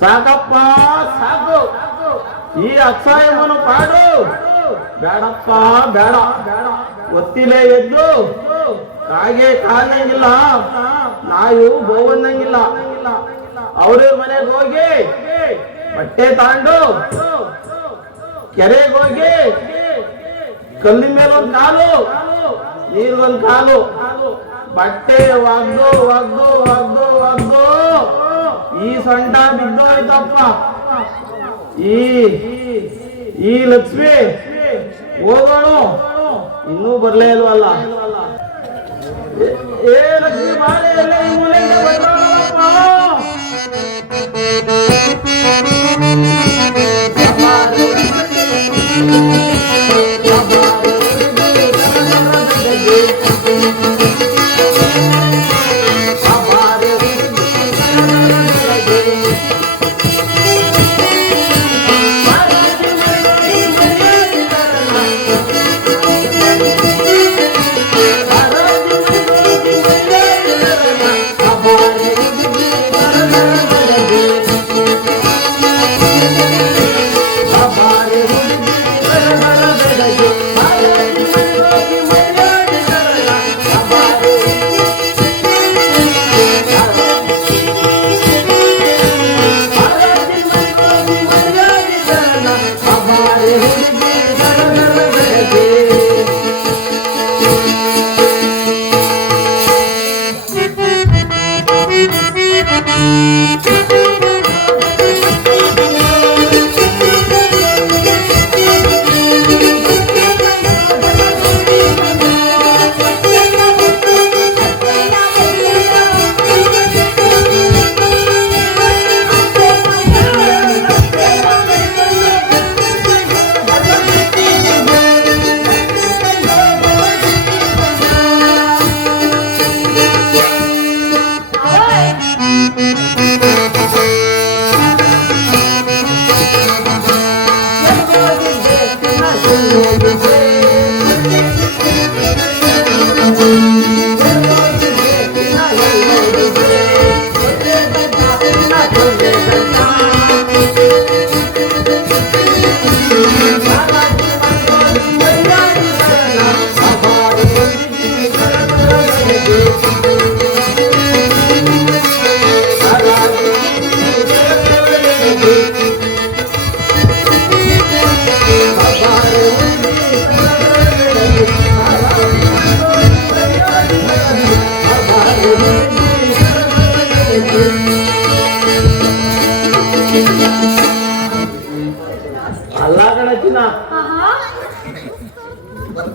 ಸಾಕಪ್ಪ ಸಾಕು, ಈ ಅಕ್ಷಯಮ್ಮನು ಪಾಡು ಬೇಡಪ್ಪ ಬೇಡ. ಒತ್ತಿಲೆ ಎದ್ದು ಕಾಗೆ ಕಾಲಂಗಿಲ್ಲ, ನಾಯು ಬೋವನ್ನಂಗಿಲ್ಲ. ಅವ್ರ ಮನೆಗೆ ಹೋಗಿ ಬಟ್ಟೆ ತಗೊಂಡು ಕೆರೆಗೆ ಹೋಗಿ ಕಲ್ಲಿನ ಮೇಲೆ ಒಂದು ಕಾಲು, ನೀರ್ಗೊಂದು ಕಾಲು, ಬಟ್ಟೆ ಒಗ್ದು ಒಗ್ದು ಒಗ್ದು ಒಗ್ದು ಈ ಸೊಂಟ ಬಿದ್ದೋಯ್ತಪ್ಪ. ಈ ಲಕ್ಷ್ಮಿ ಹೋಗೋಣ, ಇನ್ನೂ ಬರ್ಲೇ ಇಲ್ವಲ್ಲ. ಏ ಲಕ್ಷ್ಮಿ ಬಾಳೆ ಎಲ್ಲ ಈ ಮೂಲೆಯಿಂದ ಬರ್ತಾಳಪ್ಪ.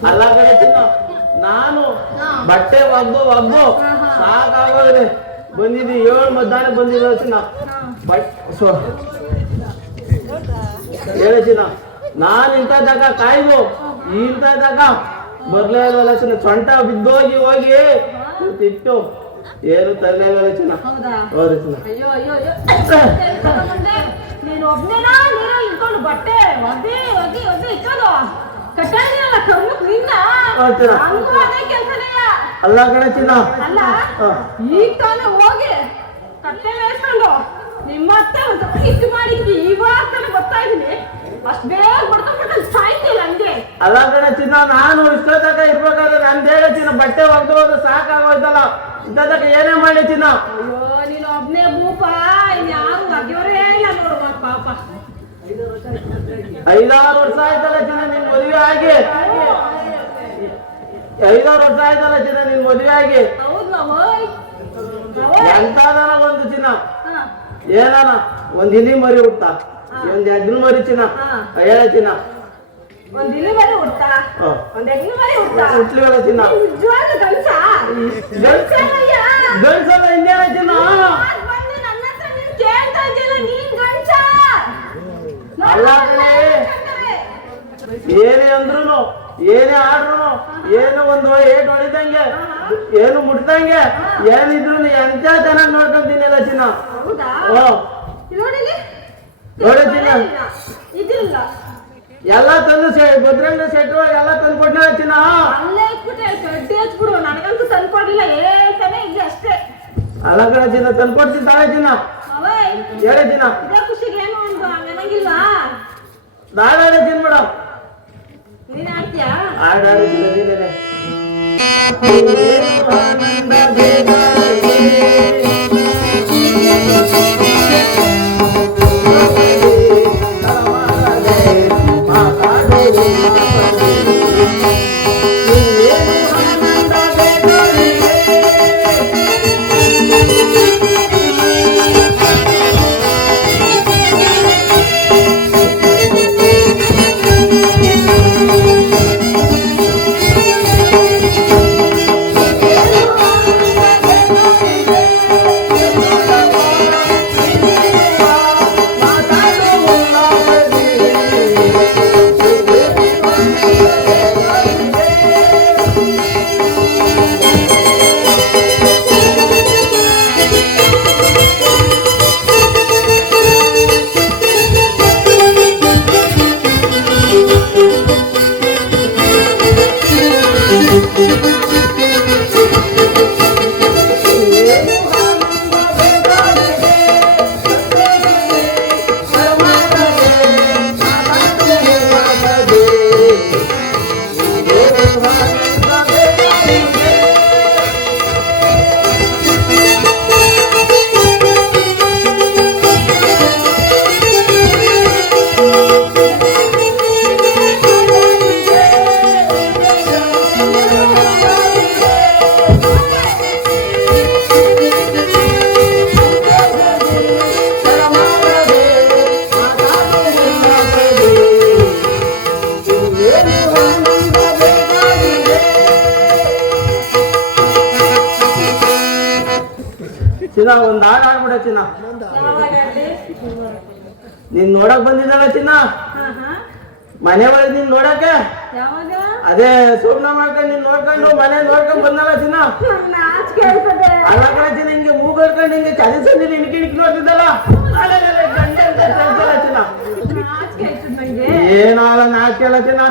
ಅಲ್ಲ ಕಡೆ ಚಿನ್ನ, ನಾನು ಬಟ್ಟೆ ಒಗ್ದು ಒಗ್ದು ಸಾಕಾಗೋದ್ರೆ ಬಂದಿದ್ದಿ. 7 ಮಧ್ಯಾಹ್ನ ಬಂದಿರೋ ಚಿನ್ನ. ಹೇಳಿ ಚಿನ್ನ, ನಾನು ಇಂಥ ಜಾಗ ಕಾಯ್ದು ಇಂಥ ಜಾಗ ಬರ್ಲೇ ಇಲ್ವಲ್ಲ ಚಿನ್ನ. ಸೊಂಟ ಬಿದ್ದೋಗಿ ಹೋಗಿ ತಿಟ್ಟು ಏನು ತರಲೇ ಇಲ್ವಲ್ಲ ಚಿನ್ನ. ಹೌದು ಚಿನ್ನ. ಅಲ್ಲ ಕಣೆ ಚಿನ್ನ, ಈಗ ತಾನೇ ಹೋಗಿ ಕಟ್ಟೆ ಮೇಯಿಸ್ಕೊಂಡು ನಿಮ್ಮತ್ತೆ ಒಂದು ಇಷ್ಟು ಮಾಡಿದ್ವಿ. ಇವಾಗ ತಾನೇ ಗೊತ್ತಾ ಇದೀನಿ, ಅಷ್ಟ್ ಬೇಗ ಬಡ್ಕೊಂಡ್ಬಿಟ್ಟು ಸಾಯ್ತಿಲ್ಲ ಹಂಗೆ. ಅಲ್ಲ ಕಣೆ ಚಿನ್ನ, ನಾನು ಇಷ್ಟೊತ್ತಕ ಇರ್ಬೇಕಾದ್ರೆ ನಂದು ಹೇಳ ಚಿನ್ನ, ಬಟ್ಟೆ ಒಗ್ದು ಹೋದ್ರೆ ಸಾಕಾಗೋಯ್ತಲ್ಲ. ಇಂಥದಕ್ಕ ಏನೇ ಮಾಡಿ ಚಿನ್ನ. ಅಯ್ಯೋ ನೀನು ಒಬ್ನೇ ಭೂಪ, ಯಾರು ಒಗ್ಯೋರೇ ಇಲ್ಲ ನೋಡುವ ಪಾಪ. 5-6 ವರ್ಷ ಆಯ್ತಲ್ಲ ಚಿನ್ನ ನಿನ್ ಮದುವೆ ಆಗಿ. 5-6 ವರ್ಷ ಆಯ್ತಲ್ಲ ಚಿನ್ನ ನಿನ್ ಮದುವೆ ಆಗಿ. ಎಂತಾದನ ಒಂದು ಚಿನ್ನ, ಏನಾನ ಒಂದ್ ಇಲಿ ಮರಿ ಹುಟ್ತಾ, ಒಂದ್ ಎಗ್ನ ಮರಿ ಚಿನ್ನ. ಹೇಳ ಚಿನ್ನ, ಒಂದ್ ಇಲಿ ಮರಿ ಹುಟ್ತಾ, ಒಂದ್ ಎಗ್ನ ಮರಿ ಹುಟ್ತಾ. ಹುಟ್ಲಿಗಳ ಚಿನ್ನ. ಗಂಡ್ಸಲ್ಲ ಇನ್ನೇನ ಚಿನ್ನ. ಏನೇ ಅಂದ್ರು, ಏನೇ ಆಡ್ರು, ಏನು ಒಂದು ಏಟ್ ಹೊಡಿದಂಗೆ, ಏನು ಮುಟ್ದಂಗೆ, ಏನಿದ್ರು ಎಂತ ಚೆನ್ನಾಗಿ ನೋಡ್ಕೊಂತೀನಿಲ್ಲ ಚಿನ್ನ. ನೋಡಿ ಚಿನ್ನ, ಎಲ್ಲ ತಂದು ಭದ್ರಂಗ ಸೆಟ್ ಎಲ್ಲ ತಂದು ಕೊಟ್ಟ ಚಿನ್ನ. ಅಲ್ಲೇ ಇಟ್ಬಿಟ್ಟೆ, ಅಲ್ಲ ಕಣ ಚಿನ್ನ ತಂದ್ಕೊಡ್ತೀನಿ ತಾಳೆ ಚಿನ್ನ ಅವಯ್ ಹೇಳಿ ಚಿನ್ನ ಇದೇ ಖುಷಿಗೆ ಏನು ಒಂದು ನನಗಿಲ್ವಾ ನಾಳೆ ಚಿನ್ನ ಮೇಡಮ್ ನೀನ್ ಆಡ್ತೀಯಾ ಆಡಾಡಿ ಚಿನ್ನ ನೀನೇನೆ ಚಿನ್ನ ಒಂದ್ ಹಾಡು ಆಡ್ಬಿಡ ಚಿನ್ನ ಯಾವಾಗ ಆಡ್ಲಿ? ನೀನ್ ನೋಡಕ್ ಬಂದಿದ್ದಲ್ಲ ಚಿನ್ನ ಹಾ ಹಾ ಮನೆ ಒಳಗೆ ನೀನ್ ನೋಡಕ್ಕೆ ಯಾವಾಗ ಅದೇ ಸುಮ್ನ ಮಾಡ್ಕೊಂಡು ನೀನ್ ನೋಡ್ಕೊಂಡು ಮನೆ ನೋಡ್ಕೊಂಡ್ ಬಂದಲ್ಲ ಚಿನ್ನ ನಂಗ್ ನಾಚಿಕೆ ಆಗ್ತದೆ ಅಲ್ಲ ಕಣ ಚಿನ್ನ ಹಿಂಗೆ ಮೂಗ್ ಕರ್ಕೊಂಡು ಹಿಂಗೆ ಚದಿ ಸಂದಿ ಇಣಕಿ ಇಣಕಿ ನೋಡ್ತಿದ್ದಲ್ಲ ಗಂಟೆ ಅಂತ ಹೇಳ್ತಿಲ್ಲ ಚಿನ್ನ ನಾಚಿಕೆ ಆಯ್ತದ ನಂಗೆ ಏನಾಗಲ್ಲ ನಾಚಿಕೆ ಅಲ್ಲ ಚಿನ್ನ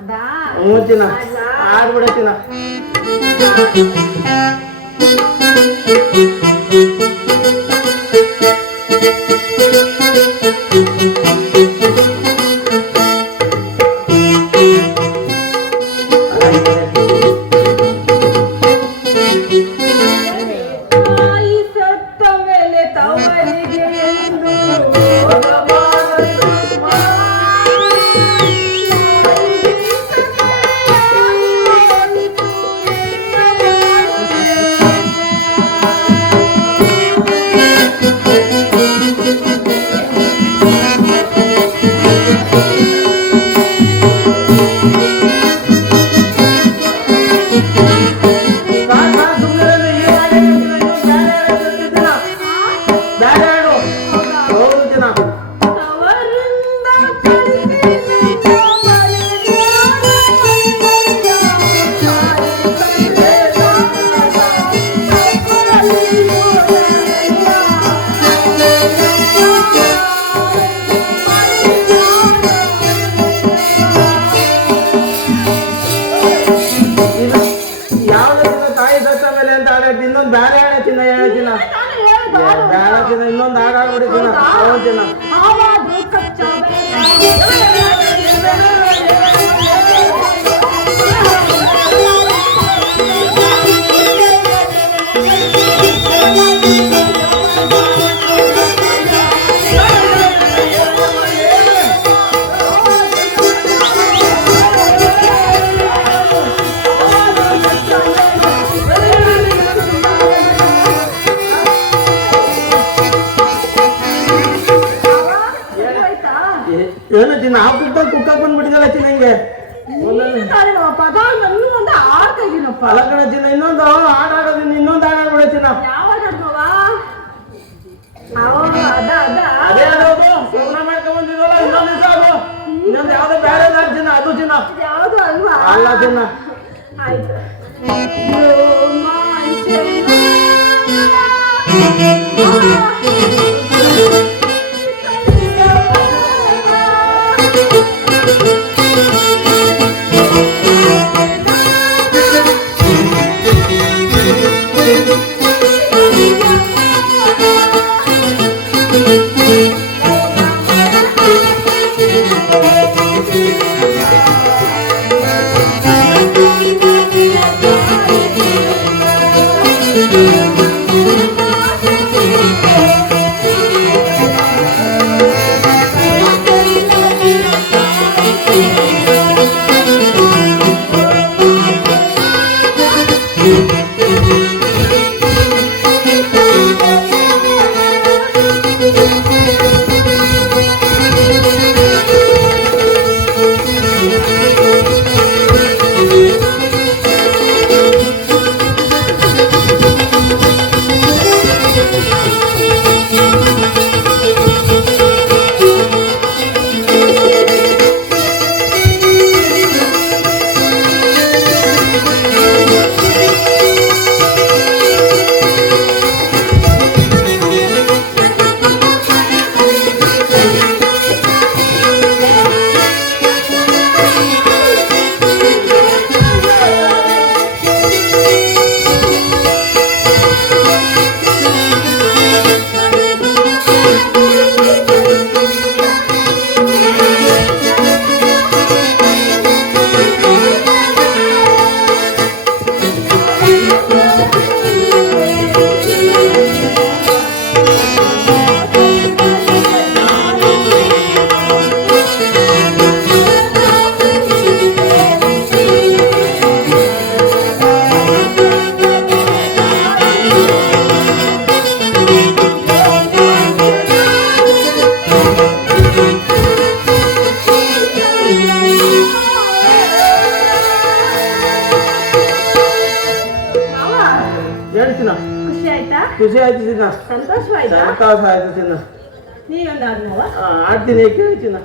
ಅದಾ ಹ್ಞೂ ಚಿನ್ನ ಆಡ್ಬಿಡ ಚಿನ್ನ ತಾಯಿ ಸತ್ತ ಮೇಲೆ ತವರಿಗೆ ಎಂದು ತವರಿಂದ ಯಾವ್ದು ತಾಯಿ ಸತ್ತ ಮೇಲೆ ಅಂತ ಆಡಾಡ್ತಿ ಇನ್ನೊಂದು ಬೇರೆ ಆಡ ಚಿನ್ನ ಹೇಳ ಚಿನ್ನ ಬೇಡ ಚಿನ್ನ ಇನ್ನೊಂದು ಹಾಡು ಆಡ್ಬಿಡಿ ಚಿನ್ನ ಹೌದು ಚಿನ್ನ ಆವಾದು ಕಚ್ಚಬೇಡ ಏನು ಚಿನ್ನ ಆ ಕುಕ್ಕ ಬಂದ್ಬಿಟ್ಟಿದಲ್ಲ ಚಿನ್ನ ಹಿಂಗೆ ಪದ ನನ್ನೂ ಒಂದು ಆಡ್ತಾ ಇದೀನಪ್ಪ ಅಲ್ಲ ಕಣ ಚಿನ್ನ ಇನ್ನೊಂದು ಹಾಡು ಆಡೋದು ಇನ್ನೊಂದು ಹಾಡು ಆಡ್ಬಿಡ ಚಿನ್ನ ಯಾವಾಗ ಆಡ್ಬೋವ ಅದ ಅದ ಅದೇ ಆಡೋದು ಸೋಮನ ಮಾಡ್ಕೊಂಡ್ ಬಂದಿದ್ವಲ್ಲ ಇನ್ನೊಂದು ದಿವಸ ಅದು ಇನ್ನೊಂದು ಯಾವ್ದೋ ಬೇರೆ ಚಿನ್ನ ಅದು ಚಿನ್ನ ಯಾವುದು ಅಲ್ವಾ ಅಲ್ಲ ಚಿನ್ನ ಆಯ್ತು ರೋಮಾಂಚನ ಹೇಳಿ ಚಿನ್ನ. ಖುಷಿ ಆಯ್ತಾ? ಖುಷಿ ಆಯ್ತು ಚಿನ್ನ. ಸಂತೋಷವಾಯ್ತಾ? ಸಂತೋಷ ಆಯ್ತು ಚಿನ್ನ. ನೀವೊಂದು ಆದ್ನವ? ಆಡ್ತೀನಿ ಕೇಳಿ ಚಿನ್ನ.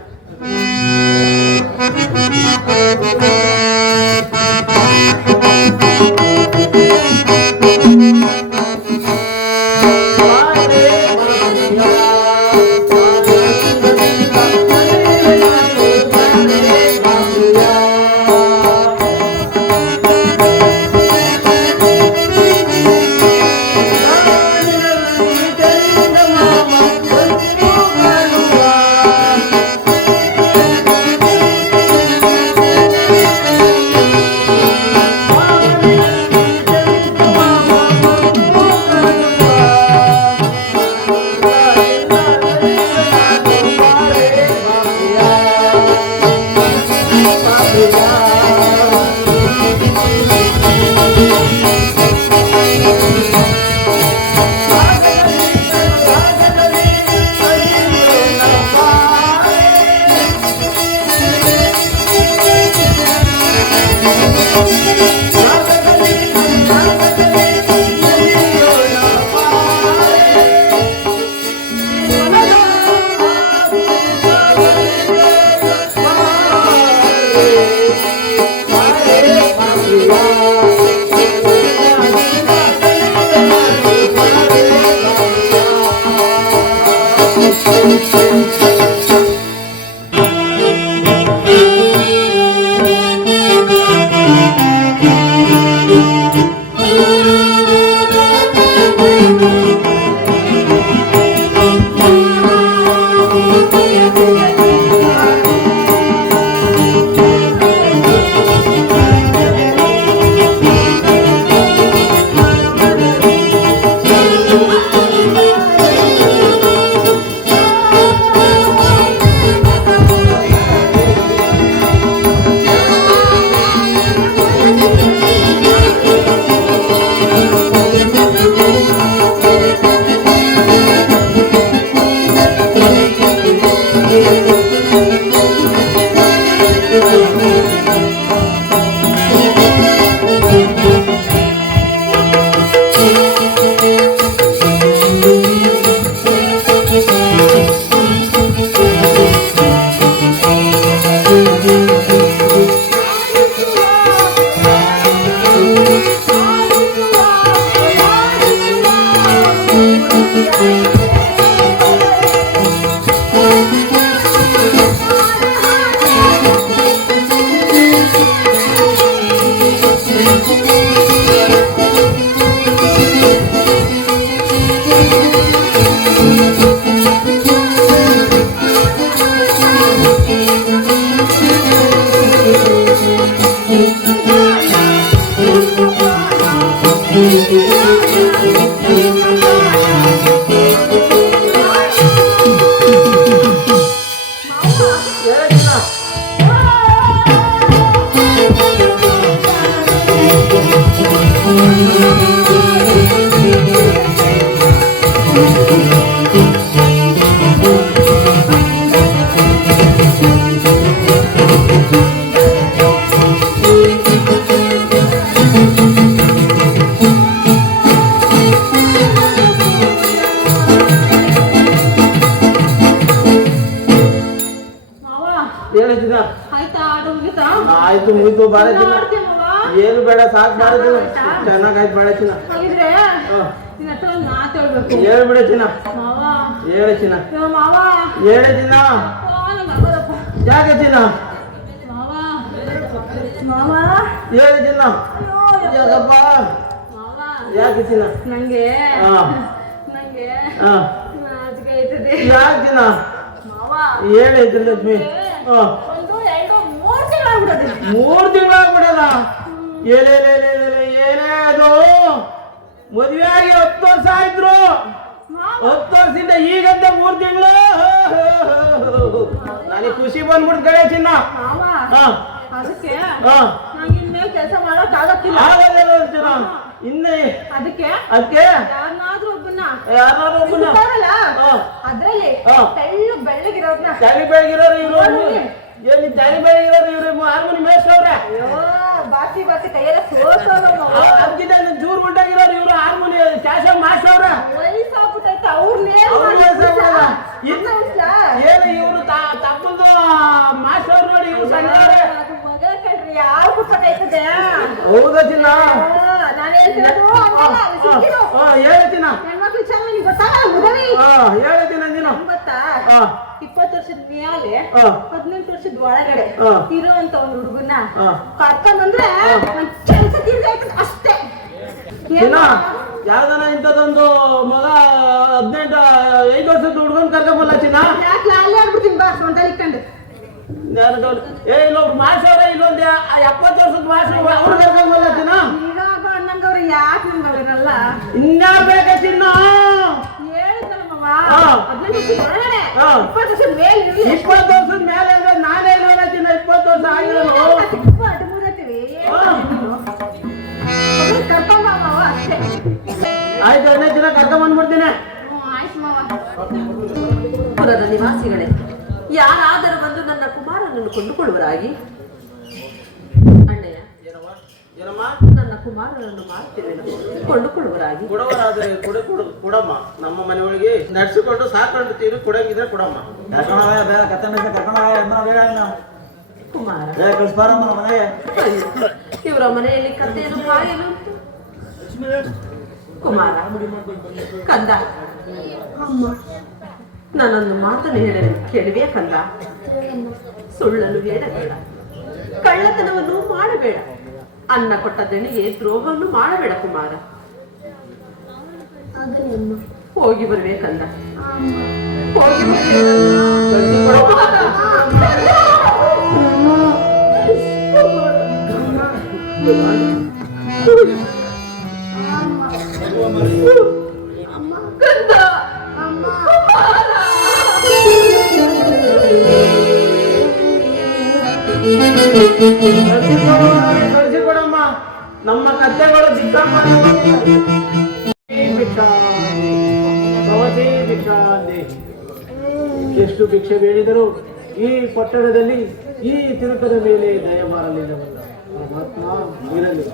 ಹೇಳಿದ ಆಯ್ತಾ ಆಟ ಮುಗಿತಾ ಆಯ್ತು ಮುಗಿತು ಬಾಳ ಚಿನ್ನ ಮಾಡ್ತೀಯ ಮಾವ ಏನು ಬೇಡ ಸಾಕು ಬಾಳ ಚಿನ್ನ ಚೆನ್ನಾಗಾಯ್ತು ಬಾಳ ಚಿನ್ನ ಹಾಗಿದ್ರೆ ನಿನ್ನ ಹತ್ರ ಒಂದು ಮಾತು ಹೇಳ್ಬೇಕು ಹೇಳ್ಬಿಡ ಚಿನ್ನ ಮಾವ ಹೇಳಿ ಚಿನ್ನ ಮಾವ ಹೇಳಿ ಚಿನ್ನ ನಮ್ಮ ಅಮ್ಮದಪ್ಪ ಯಾಕೆ ಚಿನ್ನ ಮಾವ ಮಾವ ಹೇಳಿ ಚಿನ್ನ ಯಾಕಪ್ಪ ಮಾವ ಯಾಕೆ ಚಿನ್ನ ನಂಗೆ ಹಾ ನಂಗೆ ಹಾ ನಾಚಿಕೆ ಆಯ್ತದೆ ಯಾಕೆ ಚಿನ್ನ ಮಾವ ಹೇಳಿ ಲಕ್ಷ್ಮಿ ಹಾ ಒಂದು ಎರಡು ಮೂರು ತಿಂಗಳಾಗ್ಬಿಡೋದು 3 ತಿಂಗಳಾಗ್ಬಿಡಲ್ಲ ಏನೇ ಅದು ಮದುವೆ ಆಗಿ 10 ವರ್ಷ ಆಯ್ತು 10 ವರ್ಷದಿಂದ ಈಗಂತ 3 ತಿಂಗಳು ನನಗೆ ಖುಷಿ ಬಂದ್ಬಿಡ್ತು ಕಡೆ ಚಿನ್ನ ಮಾವ ಹಾ ಅದಕ್ಕೆ ಹಾ ನಂಗೆ ಇನ್ಮೇಲೆ ಕೆಲಸ ಮಾಡೋಕ್ ಆಗತ್ತಿಲ್ಲ ಆಗೋದೇನೋ ಚಿನ್ನ ಇನ್ನೇ ಅದಕ್ಕೆ ಅದಕ್ಕೆ ಯಾರನ್ನಾದ್ರೂ ಒಬ್ಬನ್ನ ಯಾರು ಒಬ್ಬನ ಇರ್ತಾರಲ್ಲ, ಹಾ. ಅದ್ರಲ್ಲಿ ಹಾ. ತೆಳ್ಳು ಬೆಳ್ಳಗಿರೋದ್ನ ತಲೆ ಬೆಳಗಿರೋರು ಇವ್ರು ನೋಡಿ. ಏನು ತಲೆ ಬೆಳಗಿರೋರು ಇವ್ರು ಹಾರ್ಮೋನಿ ಮೇಯ್ಸವ್ರೆ ಅಯ್ಯೋ ಬಾಸಿ ಬಾಸಿ ಕೈಯೆಲ್ಲ ಸೋಸೋರು ಅದಕ್ಕಿಂತ ಜೂರ್ ಗುಂಟಾಗಿರೋರು ಇವ್ರು ಹಾರ್ಮೋನಿ ಕ್ಯಾಶ ಮಾಸ್ಟವ್ರೆ ವಯಸ್ಸಾಗ್ಬಿಟ್ಟೈತೆ ಅವ್ರನ್ನೇ ಅವ್ರು ವಯಸ್ಸಾಗ್ಬಿಡಲ್ಲ. ಏನು ಇವ್ರು ತಪ್ಪಂದು ಮಾಸ್ಟರ್ ನೋಡಿ ಇವ್ರು ಸಣ್ಣವ್ರೆ ಮಗ ಕಣ್ರಿ ಯಾರು ಕುಟ್ಬೇಕಾಯ್ತದೆ ಹೌದಾ ಚಿನ್ನ ನಾನು ಹೇಳ್ತಿರೋದು ಹಂಗಲ್ಲ, ಅದು ಸಿಕ್ಕಿರು. ಹೇಳ್ತೀನ ಹೆಣ್ಮಕ್ಳು ವಿಚಾರ ನಿಂಗೆ ಗೊತ್ತಾಗಲ್ಲ ಮುದವಿ ಹೇಳ್ತೀನ ನೀನು ಗೊತ್ತಾ 20 ವರ್ಷದ ಮೇಲೆ 18 ವರ್ಷದ ಒಳಗಡೆ ಇರುವಂತ ಒಂದು ಹುಡುಗನ್ನ ಕರ್ಕೊಂಡ್ಬಂದ್ರೆ ನನ್ ಕೆಲಸ ತೀರ್ದಾಯ್ತದೆ ಅಷ್ಟೇ. ಯಾವ್ದನ ಇಂಥದ್ದೊಂದು ಮಗ 5 ವರ್ಷದ ಹುಡುಗನ್ ಕರ್ಕೊಂಬಲ್ಲ ಚಿನ್ನ ಯಾಕೆ ಅಲ್ಲೇ ಆಗ್ಬಿಡ್ತೀನಿ ಬಾ ಸ್ವಂತಲ್ಲಿ ಇಕ್ಕಂಡು ಇಲ್ಲೊಬ್ರು ಮಾಸವ್ರೆ ಇಲ್ಲೊಂದು 70 ವರ್ಷದ ಮಾಸ ಅವ್ರು ಕರ್ಕೊಂಬಲ್ಲ ಚಿನ್ನ ಈಗ ಅಣ್ಣಂಗವ್ರು ಯಾಕೆ ನಿಮ್ಗವ್ರಲ್ಲ ಇನ್ಯಾರು ಬೇಕಾ ಚಿನ್ನ ಹೇಳಿದ್ನಲ್ಲ ಮಾವ 18 ವರ್ಷದ ಒಳಗಡೆ 20 ವರ್ಷದ ಮೇಲೆ ಇರ್ಲಿ. 20 ವರ್ಷದ ಮೇಲೆ ಅಂದ್ರೆ ನಾನೇ ಇಲ್ವಲ್ಲ ಚಿನ್ನ 20 ವರ್ಷ ಆಗಿರೋದು ಕರ್ಕೊಂಡ್ ಬಾ ಮಾವ ಅಷ್ಟೇ. ಆಯ್ತು ಅಣ್ಣ ಚಿನ್ನ ಕರ್ಕೊಂಡ್ ಬಂದ್ಬಿಡ್ತೀನಿ ಆಯ್ತು ಮಾವ. ಪುರದ ನಿವಾಸಿಗಳೇ, ಯಾರಾದರೂ ಬಂದು ನನ್ನ ಕುಮಾರನನ್ನು ಕೊಂಡುಕೊಳ್ಳುವರಾಗಿ. ಅಣ್ಣಯ್ಯ, ಏನಮ್ಮ ನನ್ನ ಕುಮಾರನನ್ನು ಮಾರುತ್ತಿರುವೆನು, ಕೊಂಡುಕೊಳ್ಳುವರಾಗಿ. ಕೊಡವರಾದ್ರೆ ಕೊಡಮ್ಮ ನಮ್ಮ ಮನೆಯೊಳಗೆ ನಡೆಸಿಕೊಂಡು ಸಾಕೊಂಡು ತೀರಿ ಕೊಡಂಗಿದ್ರೆ ಕೊಡಮ್ಮ ಕುಮಾರ, ಮನೆಗೆ ಇವರ ಮನೆಯಲ್ಲಿ ಕಥೆಯನ್ನು ಕಾಯಲು ಉಂಟು. ಕುಮಾರ, ಕಂದ, ನಾನೊಂದು ಮಾತನ್ನು ಹೇಳಲು ಕೇಳುವೆ ಕಂದ. ಸುಳ್ಳನ್ನು ಹೇಳಬೇಡ, ಕಳ್ಳತನವನ್ನು ಮಾಡಬೇಡ, ಅನ್ನ ಕೊಟ್ಟ ದಣಿಗೆ ದ್ರೋಹವನ್ನು ಮಾಡಬೇಡ ಕುಮಾರ. ಹೋಗಿ ಬರುವೆ ಕಂದ, ಹೋಗಿ ಕಳಿಸಿಕೊಡಮ್ಮ ನಮ್ಮ ಕಥೆಗಳು ಭಿಕ್ಷಾಂತಿ ಎಷ್ಟು ಭಿಕ್ಷೆ ಬೇಡಿದರೂ ಈ ಪಟ್ಟಣದಲ್ಲಿ ಈ ತಿರುಕದ ಮೇಲೆ ದಯ ಬಾರಲಿಲ್ಲವಲ್ಲ ಪರಮಾತ್ಮ ಇರಲಿ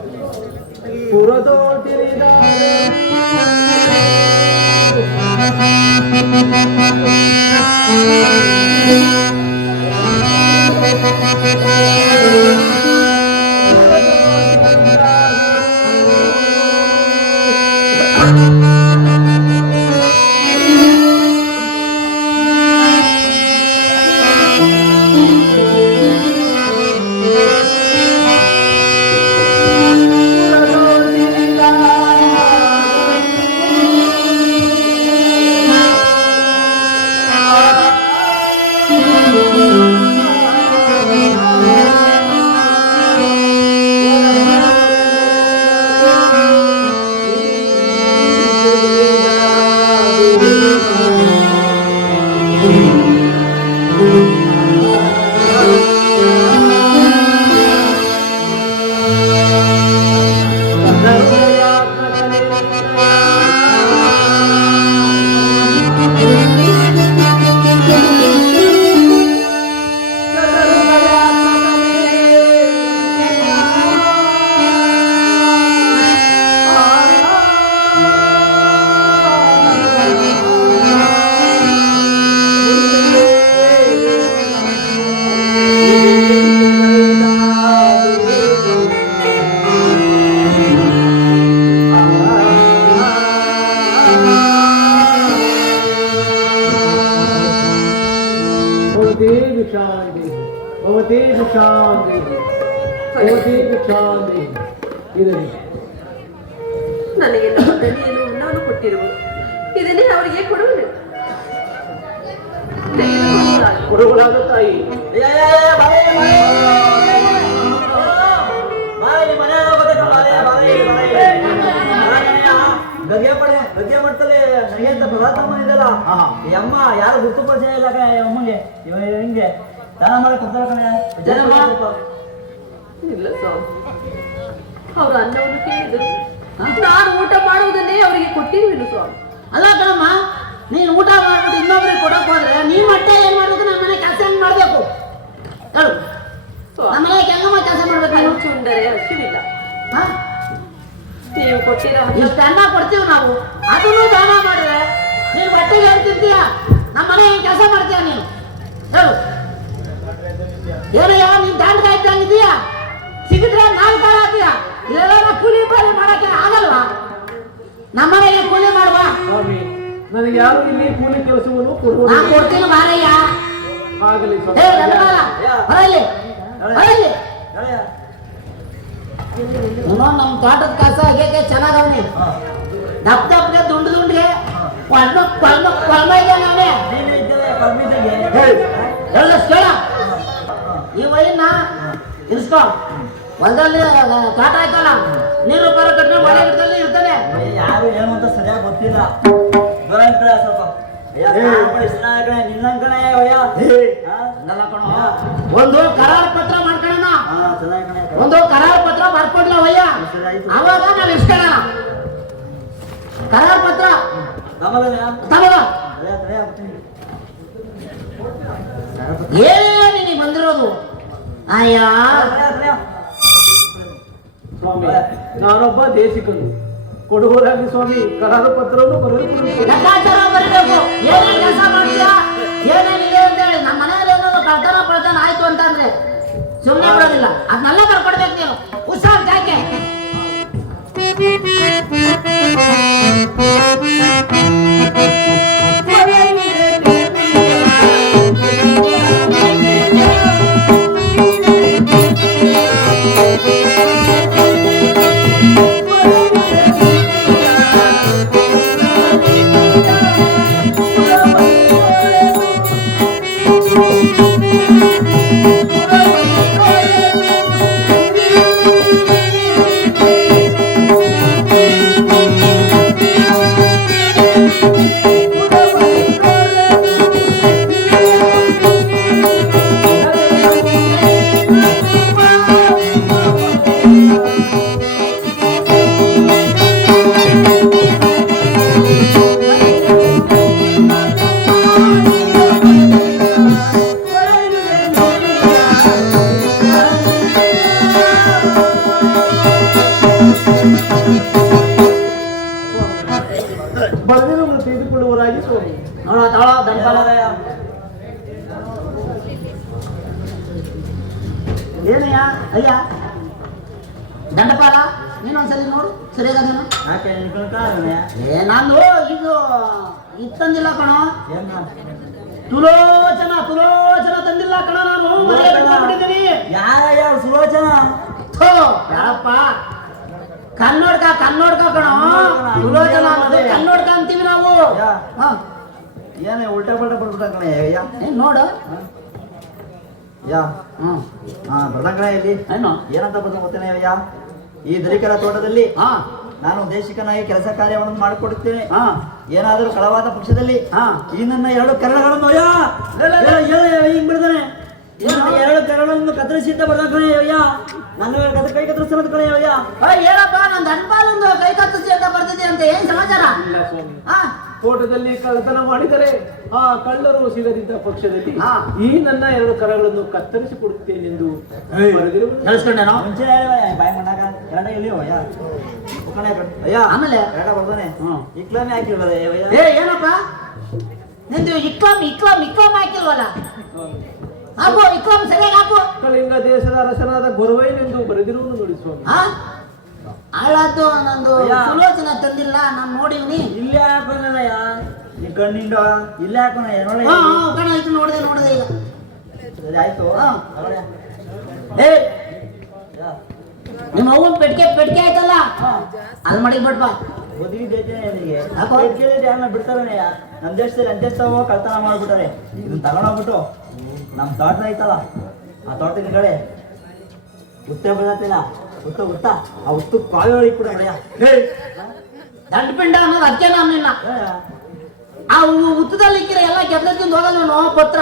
ಪುರದೋ ತಿರಿದ ಭಗವತಿ ಭಿಕ್ಷಾಂತಿ ಭಗವತಿ ಭಿಕ್ಷಾಂತಿ ಇದರಲ್ಲಿ ನನಗೆ ನನ್ನ ದಣಿಯನ್ನು ಉಣ್ಣವನ್ನು ಕೊಟ್ಟಿರುವುದು ಇದನ್ನೇ ಅವರಿಗೆ ಕೊಡುವುದು. ಕೊಡುಗಳಾದ ತಾಯಿ ಗದ್ಯ ಮಾಡ್ತಲೇ ನನಗೆ ಅಂತ ಪದಾರ್ಥ ಬಂದಿದ್ದಲ್ಲ ಈ ಅಮ್ಮ ಯಾರು ಗುರ್ತು ಪರಿಚಯ ಇಲ್ಲ ಕಣೆ ಅಮ್ಮಗೆ ಇವ ಹಿಂಗೆ ದಾನ ಮಾಡಿ ಕೊಡ್ತಾರ ಕಣೆ ಇಲ್ಲ ಸ್ವಾಮಿ, ಅವರು ಅನ್ನವನ್ನು ಕೇಳಿದರು, ನಾನು ಊಟ ಮಾಡುವುದನ್ನೇ ಅವರಿಗೆ ಕೊಟ್ಟಿರುವೆನು ಸ್ವಾಮಿ. ಅಲ್ಲ ಕಣಮ್ಮ, ನೀನು ಊಟ ಮಾಡ್ಬಿಟ್ಟು ಇನ್ನೊಬ್ರಿಗೆ ಕೊಡಕ್ ಹೋದ್ರೆ ನೀನ್ ಮತ್ತೆ ಏನ್ ಮಾಡ್ಬೇಕು? ನಮ್ಮ ಮನೆ ಕೆಲಸ ಹೆಂಗ್ ಮಾಡ್ಬೇಕು ಹೇಳು? ನಮ್ಮ ಮನೆ ಹೆಂಗಮ್ಮ ಕೆಲಸ ಮಾಡ್ಬೇಕು ನೀನು? ಚುಂಡರೆ ಹಸಿವಿಲ್ಲ, ಹಾ? ನೀವು ಕೊಟ್ಟಿರೋ ಇಷ್ಟು ಅನ್ನ ಕೊಡ್ತೀವಿ ನಾವು, ಅದನ್ನು ದಾನ ಮಾಡಿದ್ರೆ ನೀನ್ ಬಟ್ಟೆಗೆ ಹೆಂಗ್ ತಿಂತೀಯ? ನಮ್ಮ ಮನೆ ಹೆಂಗ್ ಕೆಲಸ ಮಾಡ್ತೀಯ ನೀನು ಹೇಳು? ಏನಯ್ಯ ನೀನ್ ದಾಂಡ್ ಕಾಯ್ತಂಗಿದೀಯ? ಸಿಗಿದ್ರೆ ನಾಲ್ಕು ಕಾಲ ಹಾಕ್ತೀಯ, ಇದೆಲ್ಲ ಕೂಲಿ ಪಾಲಿ ಮಾಡಕ್ಕೆ ಆಗಲ್ವಾ? ನಮ್ಮ ಮನೆಗೆ ಕೂಲಿ ಮಾಡುವ ಸ್ವಾಮಿ, ನನಗೆ ಯಾರು ಇಲ್ಲಿ ಕೂಲಿ ಕೆಲಸವನ್ನು ಕೊಡುವುದು ನಾನ್ ಕೊಡ್ತೀನಿ ಬಾರಯ್ಯ. ಆಗಲಿ ಏ ಗಂಡಮಾಲ, ಬರಲಿ ಬರಲಿ. ನಮ್ಮ ತೋಟದ ಕಸ ಆಗೇಕೆ ಚೆನ್ನಾಗವನಿ, ದಪ್ಪ ದಪ್ಪಗೆ ದುಂಡು ದುಂಡ್ಗೆ ಕೊಳ್ಮ ಇದೆ ನಾನೇ ಕೇಳ. ಈ ವೈನ್ನ ಇರಿಸ್ಕೊ, ಹೊಲದಲ್ಲಿ ತೋಟ ಆಯ್ತಲ್ಲ, ನೀರು ಬರೋ ಕಟ್ಟೆ ಮಳೆ ಗಿಡದಲ್ಲಿ ಇರ್ತದೆ. ಯಾರು ಏನು ಅಂತ ಸರಿಯಾಗಿ ಗೊತ್ತಿಲ್ಲ, ದೂರ ಇರ್ತಾರೆ ಸ್ವಲ್ಪ. ನಿನ್ನ ಕಣೆ ಒಂದು ಕರಾರು ಪತ್ರ ಮಾಡ್ಕೊಳ್ಳೋಣ, ಚೆನ್ನಾಗಿ ಕಣೆ ಒಂದು ಕರಾರು ಪತ್ರ ಬರ್ಕೊಡ್ಲ ವಯ್ಯ, ಅವಾಗ ನಾವು ಇಸ್ಕೊಳ್ಳೋಣ. ಕರಾರು ಪತ್ರ ತಗೋ. ಏನು ನೀನು ಬಂದಿರೋದು? ಅಯ್ಯ ಸ್ವಾಮಿ, ನಾನೊಬ್ಬ ದೇಶಿಕನು, ಕೊಡುಗೋರಾಗಿ ಸ್ವಾಮಿ ಕರಾರು ಪತ್ರವನ್ನು ಬರೆದುಕೊಂಡು ಲೆಕ್ಕಾಚಾರ ಬರೀಬೇಕು. ಏನೇನು ಕೆಲಸ ಮಾಡ್ತೀಯಾ, ಏನೇನಿದೆ ಅಂತ ಹೇಳಿ. ನಮ್ಮ ಮನೆಯಲ್ಲಿ ಏನಾದ್ರು ಕಳ್ತನ ಪಳ್ತನ ಆಯ್ತು ಅಂತಂದ್ರೆ ಸುಮ್ಮನೆ ಬಿಡೋದಿಲ್ಲ, ಅದನ್ನೆಲ್ಲ ಬರ್ಕೊಡ್ಬೇಕು ನೀನು. ಹುಷಾರ್ ಜಾಕೆ. ಬರೆದಿರುವುದನ್ನು ತೆಗೆದುಕೊಳ್ಳುವರಾಗಿ ಸ್ವಾಮಿ. ನೋಡೋ ತಾಳ ದಂಪಾಲ. ಏನಯ್ಯ ಅಯ್ಯ ದಂಡಪಾಲ, ನೀನೊಂದ್ಸಲಿ ನೋಡು ಸರಿಯಾಗದೇನು? ಏ ನಾನು ಇದು ತಂದಿಲ್ಲ ಕಣೋ, ತುಲೋಚನ ತಂದಿಲ್ಲ ಕಣ. ನಾನು ಮನೆಯಲ್ಲಿ ಯಾರ ಸುಲೋಚನ ಯಾರಪ್ಪ? ಕನ್ನಡಕ ಕಣೋ, ತುಲೋಚನ ಅನ್ನೋದು ಕನ್ನಡಕ ಅಂತೀವಿ ನಾವು. ಹಾ ಏನೇ ಉಲ್ಟಾ ಪಲ್ಟಾ ಬರ್ಬಿಟ್ಟ ಕಣೆ ಏನ್ ನೋಡು. ಯಾ ಹ್ಮ್ ಬರ್ದ ಕಣೆ ಇಲ್ಲಿ ಏನು ಏನಂತ ಬರ್ದ ಗೊತ್ತೇನೆ ಯಾ, ಈ ದರಿಕರ ತೋಟದಲ್ಲಿ ಹಾ ನಾನು ದೇಶಿಕನಾಗಿ ಕೆಲಸ ಕಾರ್ಯವನ್ನು ಮಾಡಿಕೊಡುತ್ತೇನೆ. ಹಾ ಏನಾದರೂ ಕಳವಾದ ಪಕ್ಷದಲ್ಲಿ ಹಾ ಈ ನನ್ನ ಎರಡು ಕರಳಗಳನ್ನು ಹಿಂಗ್ ಬಿಡ್ತಾನೆ. ಎರಡು ಕರಳನ್ನು ಕತ್ತರಿಸಿದ್ದ ಬರ್ದ ಕಣೆ ಅಯ್ಯ, ನನ್ನ ಕೈ ಕತ್ತರಿಸ್ತಾನೆ ಕಣೆ ಅಯ್ಯ. ಏನಪ್ಪ ನನ್ನ ದಂಡಪಾಲೊಂದು ಕೈ ಕತ್ತಿಸಿ ಅಂತ ಬರ್ತಿದ್ದೆ ಅಂತ ಏನ್ ಸಮಾಚಾರ? ಇಲ್ಲ ಸ್ವಾಮಿ, ಹಾ ತೋಟದಲ್ಲಿ ಕಳ್ಳತನ ಮಾಡಿದರೆ ಆ ಕಳ್ಳರು ಸಿಗದಿದ್ದ ಪಕ್ಷದಲ್ಲಿ ಹಾ. ಈ ನನ್ನ ಎರಡು ಕರಗಳನ್ನು ಕತ್ತರಿಸಿ ಕೊಡುತ್ತೇನೆಂದು ಬರೆದಿರುವುದು. ಕೇಳಿಸ್ಕೊಂಡೇನೋ? ಮುಂಚೆ ಬಾಯಿ ಮಣ್ಣಾಗ ಎರಡ ಇಲ್ಲಿ ಅಯ್ಯ ಕಣೆ ಅಯ್ಯ. ಆಮೇಲೆ ಎರಡ ಬರ್ದಾನೆ ಹ್ಮ್. ಇಕ್ಲಾಮಿ ಹಾಕಿರೋದ ಅಯ್ಯ. ಏ ಏನಪ್ಪ ನಿಂದು ಇಕ್ಲಾಮ್ ಹಾಕಿಲ್ವಲ್ಲ? ಹಾಕು ಇಕ್ಲಾಮ್ ಸರಿಯಾಗಿ ಹಾಕು. ಕಳಿಂಗ ದೇಶದ ಅರಸನಾದ ಗೊರವೈನೆಂದು ಬರೆದಿರುವುದು ನೋಡಿ ಸ್ವಾಮಿ. ಹಾ ಹಾಳಾದ್ದು ನಂದು ಅಯ್ಯ. ಸುಲೋಚನ ತಂದಿಲ್ಲ, ನಾನು ನೋಡಿವ್ನಿ. ಇಲ್ಲೇ ಹಾಕೋಣಯ್ಯ, ಈ ಕಣ್ಣಿಂದ ಇಲ್ಲೇ ಹಾಕೋಣ ನೋಡಿ. ಹಾ ಕಣ ಇದು ನೋಡಿದೆ ಈಗ ಸರಿ ಆಯ್ತು. ಹಾ. ತಗೊಳ್ಳಿ. ಏ ಯಾ. ನಿಮ್ಮ ಅವ್ವನ್ ಪೆಟ್ಕೆ ಆಯ್ತಲ್ಲ ಅಲ್ಲಿ ಮಡಿಗ್ಬಿಡ್ಬಾ. ಬದುಕಿ ಬೇಕೇನೆ ನಿನಗೆ. ಯಾಕೋ? ಕೇಳಿದ್ರೆ ಯಾರನ್ನ ಬಿಡ್ತಾರನೆ. ನಮ್ಮ ದೇಶದಲ್ಲಿ ಅಂತ್ಯಸ್ತವ ಕಳ್ತನ ಮಾಡ್ಬಿಟ್ಟಾರೆ. ಇದನ್ನ ತಗೊಂಡೋಗ್ಬಿಟ್ಟು ನಮ್ಮ ತೋಟ ಐತಲ್ಲ ಆ ತೋಟದ ಕಡೆ ಉತ್ತೆ ಬರತ್ತಿಲ್ಲ. ಉತ್ತ ಆ ಉತ್ತು ಕಾಯಿ ಒಳಗೆ ಕೂಡ ನಡೆಯ. ದಂಡಪಿಂಡ ಅನ್ನೋದು ಅದಕ್ಕೆ ನಾನಿಲ್ಲ. ಆ ಉತ್ತದಲ್ಲಿ ಇಕ್ಕಿರ ಎಲ್ಲ ಕೆತ್ತದಿಂದ ಹೋಗಲ್ವನು ಪತ್ರ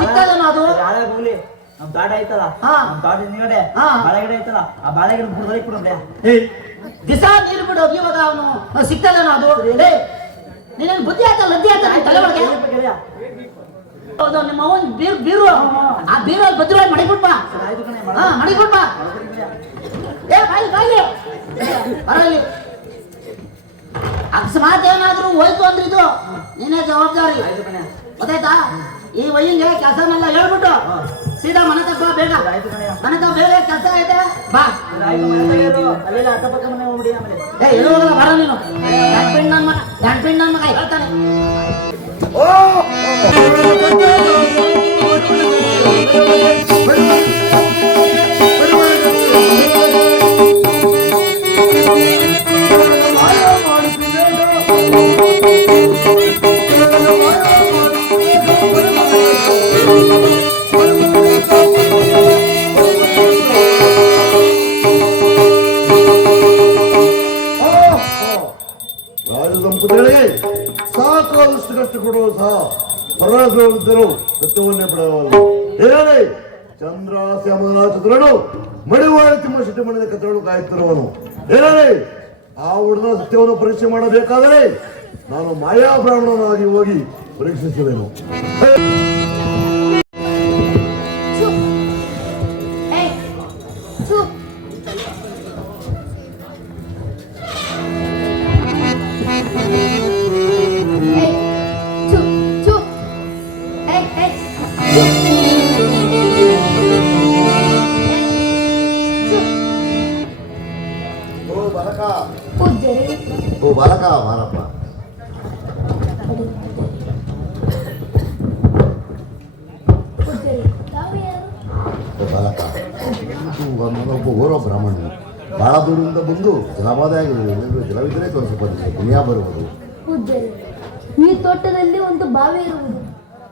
ಸಿಕ್ಕದನು ಅದು. ಯಾರಾಗ ಹೋಗ್ಲಿ ನಮ್ಮ ತೋಟ ಐತಲ್ಲ ಹಾ. ನಮ್ಮ ತೋಟದ ಹಿಂದ್ಗಡೆ ಹಾ. ಬಾಳೆಗಿಡ ಐತಲ್ಲ ಆ ಬಾಳೆಗಿಡ ಬುಡದಲ್ಲಿ ಕೂಡ ನಡೆಯ. ದಿಸ ನೀರು ಬಿಡು ಇವಾಗ ಅವನು ಸಿಕ್ಕದನು ಅದು. ನೀನೇನು ಬುದ್ಧಿ ಆಯ್ತಾ ಲದ್ದಿ ಆಯ್ತಾ ನಿನ್ ತಲೆ ಒಳಗೆ? ಹೌದು ನಿಮ್ಮ ಅವನ್ ಬೀರು ಆ ಬೀರಲ್ಲಿ ಬದ್ರವಾಗಿ ಮಡಿಬಿಡ್ಬಾ. ಆಯ್ತು ಕಣೆ ಹಾ ಮಡಿಬಿಡ್ಬಾ. ಏ ಬಾಯಿ ಬರಲಿ. ಅಕಸ್ಮಾತ್ ಏನಾದ್ರು ಹೋಯ್ತು ಅಂದ್ರೆ ಇದು ನೀನೇ ಜವಾಬ್ದಾರಿ. ಆಯ್ತು ಕಣೆ. ಗೊತ್ತಾಯ್ತಾ? ಈ ವಯ್ಯಂಗೆ ಕೆಲಸನೆಲ್ಲ ಹೇಳ್ಬಿಟ್ಟು ಸೀದಾ ಮನೆ ತಕ್ಕ ಬಾ ಬೇಗ. ಆಯ್ತು ಕಣೆ. ಮನೆ ತಕ್ಕ ಬೇಗ ಕೆಲಸ ಐತೆ ಬಾ. ಆಯ್ತು ಮನೆ ತೆಗೆಯೋದು. ಅಲ್ಲೆಲ್ಲ ಅಕ್ಕಪಕ್ಕ ಮನೆ ಹೋಗ್ಬಿಡಿ ಆಮೇಲೆ. ಏ ಇರುವಾಗಲ್ಲ ಬರ ನೀನು. ದಂಡ್ಪಿಂಡ್ ನನ್ನ ಮಗ ಹೇಳ್ತಾನೆ. ರಾಜದಂಪತಿಗಳಿಗೆ ಸಾಕಾದಷ್ಟು ಕಷ್ಟ ಕೊಡುವ ಸಹ ಪರಾಕ್ರಮಿದ್ದರು ಸತ್ಯವನ್ನೇ ಬಿಡವಲ್ಲ. ಹೇಳಿ ಚಂದ್ರ ಶ್ಯಾಮಲ ಚಂದ್ರನು ಮಡಿವಾಳ ತಿಮ್ಮ ಶೆಟ್ಟಿ ಮನೆಯ ಕಥೆಗಳು ಕಾಯುತ್ತಿರುವನು. ಹೇಳಿ ಆ ಹುಡುಗನ ಸತ್ಯವನ್ನು ಪರೀಕ್ಷೆ ಮಾಡಬೇಕಾದರೆ ನಾನು ಮಾಯಾ ಬ್ರಾಹ್ಮಣನಾಗಿ ಹೋಗಿ ಪರೀಕ್ಷಿಸುವೆನು. ಓ ಬಾಲಕ ಮಾರಪ್ಪ. ಬಾಲಕ ಒಬ್ಬ ಓರ್ವ ಬ್ರಾಹ್ಮಣನು ಬಹಳ ದೂರದಿಂದ ಬಂದು ಜಲಪಾತ ಆಗಿದೆ. ಜಲವಿದ್ದರೆ ಸ್ವಲ್ಪ ಪುಣ್ಯ ಬರುವುದು. ಈ ತೋಟದಲ್ಲಿ ಒಂದು ಬಾವಿ ಇರುವುದು.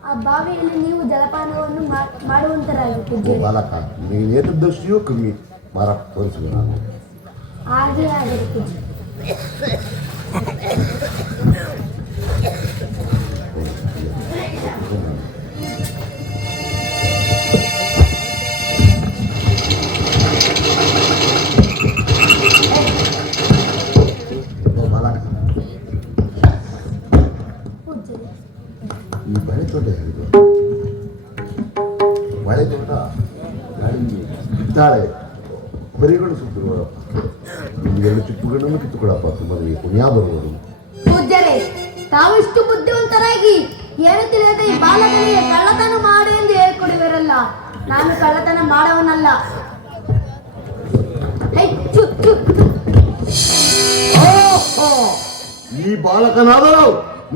ಆ ಬಾವಿಯಲ್ಲಿ ನೀವು ಜಲಪಾನವನ್ನು ಮಾಡುವಂತರಾಗಿತ್ತು. ಬಾಲಕ ನೀನು ಏತದೃಷ್ಟಿಯೂ ಕಮ್ಮಿ ಮಾರಪ್ಪ ತೋರಿಸುವೆ ನಾನು. ಹಾಗೆ ಆಗಬೇಕು. ಈ ಬಾಳೆ ತೋಟ ಹೇಳಿದ್ರು. ಬಾಳೆ ತೋಟ ಇದ್ದಾಳೆ ಬರಿಗಳು ಸುತ್ತಿರುವ ಎರಡು ಚಿಪ್ಪುಗಳನ್ನು ಕಿತ್ತುಕೊಡಪ್ಪ. ಸುಮ್ಮನೆ ಪುಣ್ಯ ಬರುವುದು. ಪೂಜ್ಯರೇ, ತಾವಿಷ್ಟು ಬುದ್ಧಿವಂತರಾಗಿ ಏನು ತಿಳಿಯದೆ ಈ ಬಾಲಕನಿಗೆ ಕಳ್ಳತನ ಮಾಡು ಎಂದು ಹೇಳ್ಕೊಡುವಿರಲ್ಲ. ನಾನು ಕಳ್ಳತನ ಮಾಡವನಲ್ಲ. ಈ ಬಾಲಕನಾದರೂ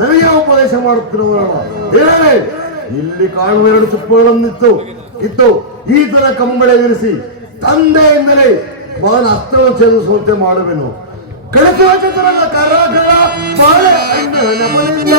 ನನಗೆ ಉಪದೇಶ ಮಾಡುತ್ತಿರುವವರಲ್ಲ. ಹೇಳಿ ಇಲ್ಲಿ ಕಾಣುವ ಎರಡು ಚಿಪ್ಪುಗಳನ್ನಿತ್ತು ಈ ತರ ಕಂಬಳೆಗಿರಿಸಿ ತಂದೆಯಿಂದಲೇ ಮಗನ ಹಸ್ತವನ್ನು ಛೇದಿಸುವಂತೆ ಮಾಡುವೆನು. ಕಳಿಸುವ ಚಿತ್ರದ ಕರಾಗಳ ಬಾಳೆ ಹಣ್ಣಿನ ಮನೆಯಿಂದ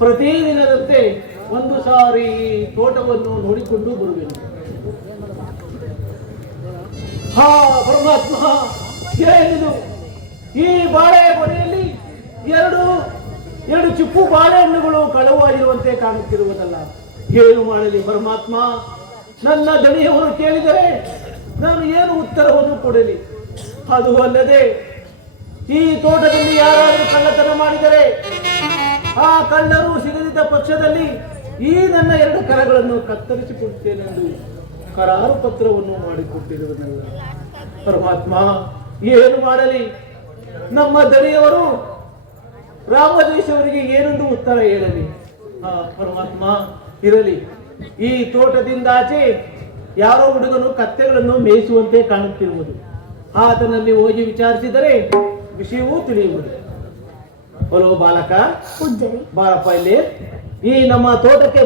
ಪ್ರತಿದಿನದಂತೆ ಒಂದು ಸಾರಿ ಈ ತೋಟವನ್ನು ನೋಡಿಕೊಂಡು ಬರುವೆನು. ಹಾ ಪರಮಾತ್ಮ, ಏನಿದು? ಈ ಬಾಳೆ ಕೊನೆಯಲ್ಲಿ ಎರಡು ಚಿಪ್ಪು ಬಾಳೆಹಣ್ಣುಗಳು ಕಳವಾಗಿರುವಂತೆ ಕಾಣುತ್ತಿರುವುದಲ್ಲ. ಏನು ಮಾಡಲಿ ಪರಮಾತ್ಮ? ನನ್ನ ದಣಿಯವರು ಕೇಳಿದರೆ ನಾನು ಏನು ಉತ್ತರವನ್ನು ಕೊಡಲಿ? ಅದು ಅಲ್ಲದೆ ಈ ತೋಟದಲ್ಲಿ ಯಾರಾದರೂ ಕಳ್ಳತನ ಮಾಡಿದರೆ ಆ ಕಳ್ಳರು ಸಿಗದಿದ್ದ ಪಕ್ಷದಲ್ಲಿ ಈ ನನ್ನ 2 ಕರಗಳನ್ನು ಕತ್ತರಿಸಿಕೊಡುತ್ತೇನೆಂದು ಕರಾರು ಪತ್ರವನ್ನು ಮಾಡಿಕೊಟ್ಟಿರುವುದಲ್ಲ. ಪರಮಾತ್ಮ, ಏನು ಮಾಡಲಿ? ನಮ್ಮ ದಣಿಯವರು ರಾಮದೇಶ್ ಅವರಿಗೆ ಏನೊಂದು ಉತ್ತರ ಹೇಳಲಿ? ಪರಮಾತ್ಮ, ಇರಲಿ. ಈ ತೋಟದಿಂದಾಚೆ ಯಾರೋ ಹುಡುಗನು ಕತ್ತೆಗಳನ್ನು ಮೇಯಿಸುವಂತೆ ಕಾಣುತ್ತಿರುವುದು. ಆತನಲ್ಲಿ ಹೋಗಿ ವಿಚಾರಿಸಿದರೆ ವಿಷಯವೂ ತಿಳಿಯುವುದು. ಹಲೋ ಬಾಲಕ, ಪೂಜ್ಯರೇ, ಬಾರಪ್ಪ ಇಲ್ಲಿ. ಈ ನಮ್ಮ ತೋಟಕ್ಕೆ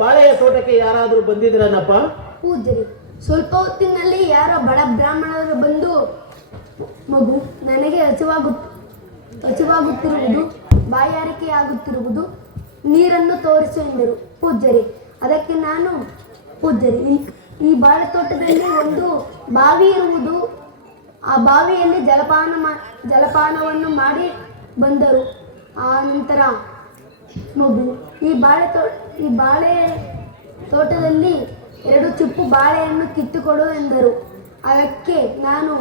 ಬಾಳೆಯ ತೋಟಕ್ಕೆ ಯಾರಾದ್ರೂ ಬಂದಿದ್ರನಪ್ಪ? ಪೂಜ್ಯರೇ, ಸ್ವಲ್ಪ ಹೊತ್ತಿನಲ್ಲಿ ಯಾರೋ ಬಡ ಬ್ರಾಹ್ಮಣರು ಬಂದು, ಮಗು ನನಗೆ ಹಸಿವಾಗುತ್ತಿರುವುದು, ಬಾಯಾರಿಕೆ ಆಗುತ್ತಿರುವುದು, ನೀರನ್ನು ತೋರಿಸು ಎಂದರು. ಪೂಜ್ಯರೇ, ಅದಕ್ಕೆ ನಾನು, ಪೂಜ್ಯರೇ, ಈ ಬಾಳೆ ತೋಟದಲ್ಲಿ ಒಂದು ಬಾವಿ ಇರುವುದು, ಆ ಬಾವಿಯಲ್ಲಿ ಜಲಪಾನವನ್ನು ಮಾಡಿ ಬಂದರು. ಆ ನಂತರ ಮಗು ಈ ಬಾಳೆ ತೋಟದಲ್ಲಿ 2 ಚಿಪ್ಪು ಬಾಳೆಯನ್ನು ಕಿತ್ತುಕೊಡು ಎಂದರು. ಅದಕ್ಕೆ ನಾನು,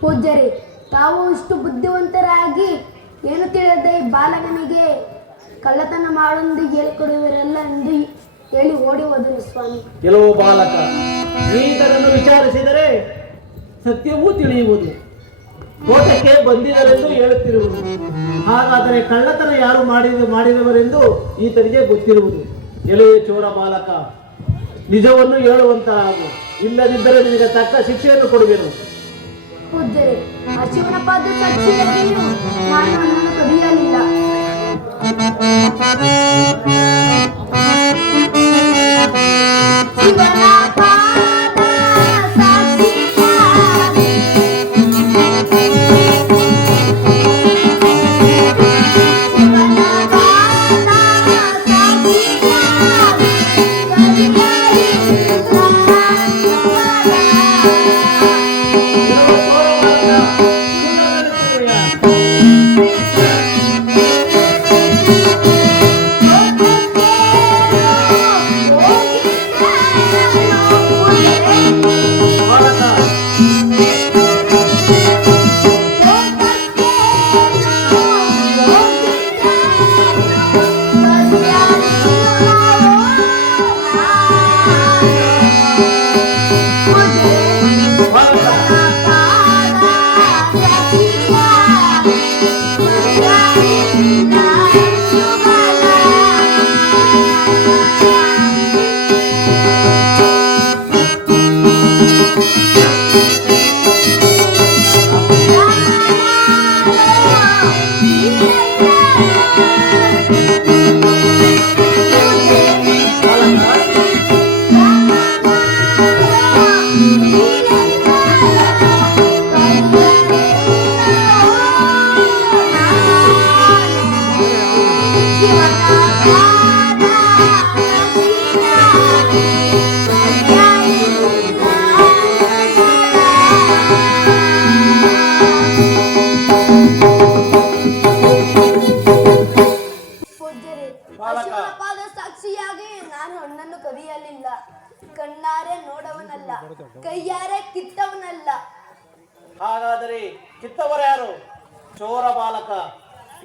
ಪೂಜ್ಯರೇ, ತಾವು ಇಷ್ಟು ಬುದ್ಧಿವಂತರಾಗಿ ಏನು ತಿಳಿಯದೆ ಈ ಬಾಲಕನಿಗೆ ಕಳ್ಳತನ ಮಾಡೊಂದು ಹೇಳಿಕೊಡುವಿರಲ್ಲ ಎಂದು ಹೇಳಿ ಓಡಿ ಹೋದನು ಸ್ವಾಮಿ. ಕೆಲವು ಬಾಲಕ, ಈತನನ್ನು ವಿಚಾರಿಸಿದರೆ ಸತ್ಯವೂ ತಿಳಿಯುವುದು, ತೋಟಕ್ಕೆ ಬಂದಿದರೆಂದು ಹೇಳುತ್ತಿರುವುದು. ಹಾಗಾದರೆ ಕಳ್ಳತನ ಯಾರು ಮಾಡಿದವರೆಂದು ಈತನಿಗೆ ಗೊತ್ತಿರುವುದು. ಎಲೆಯ ಚೋರ ಬಾಲಕ, ನಿಜವನ್ನು ಹೇಳುವಂತಾಗು, ಇಲ್ಲದಿದ್ದರೆ ನಿನಗೆ ತಕ್ಕ ಶಿಕ್ಷೆಯನ್ನು ಕೊಡುವೆನು. ಪೂಜ್ಯರೇ, ಆ ಶಿವನ ಪಾದ ಸಾಕ್ಷಿಯಾಗಿಯೂ ನಾನು ನನ್ನನ್ನು ಕದಿಯಲಿಲ್ಲ. ಶಿವನ ಪಾದ ಸಾಕ್ಷಿಯಾಗಿ, ಶಿವನ ಪಾದ ಸಾಕ್ಷಿಯಾಗಿ ಕದಿಯಲಿಲ್ಲ. ಕಣ್ಣಾರೆ ನೋಡವನಲ್ಲ, ಕೈಯಾರೆ ಕಿತ್ತವನಲ್ಲ. ಹಾಗಾದರೆ ಕಿತ್ತವರ ಯಾರು? ಚೋರ ಬಾಲಕ,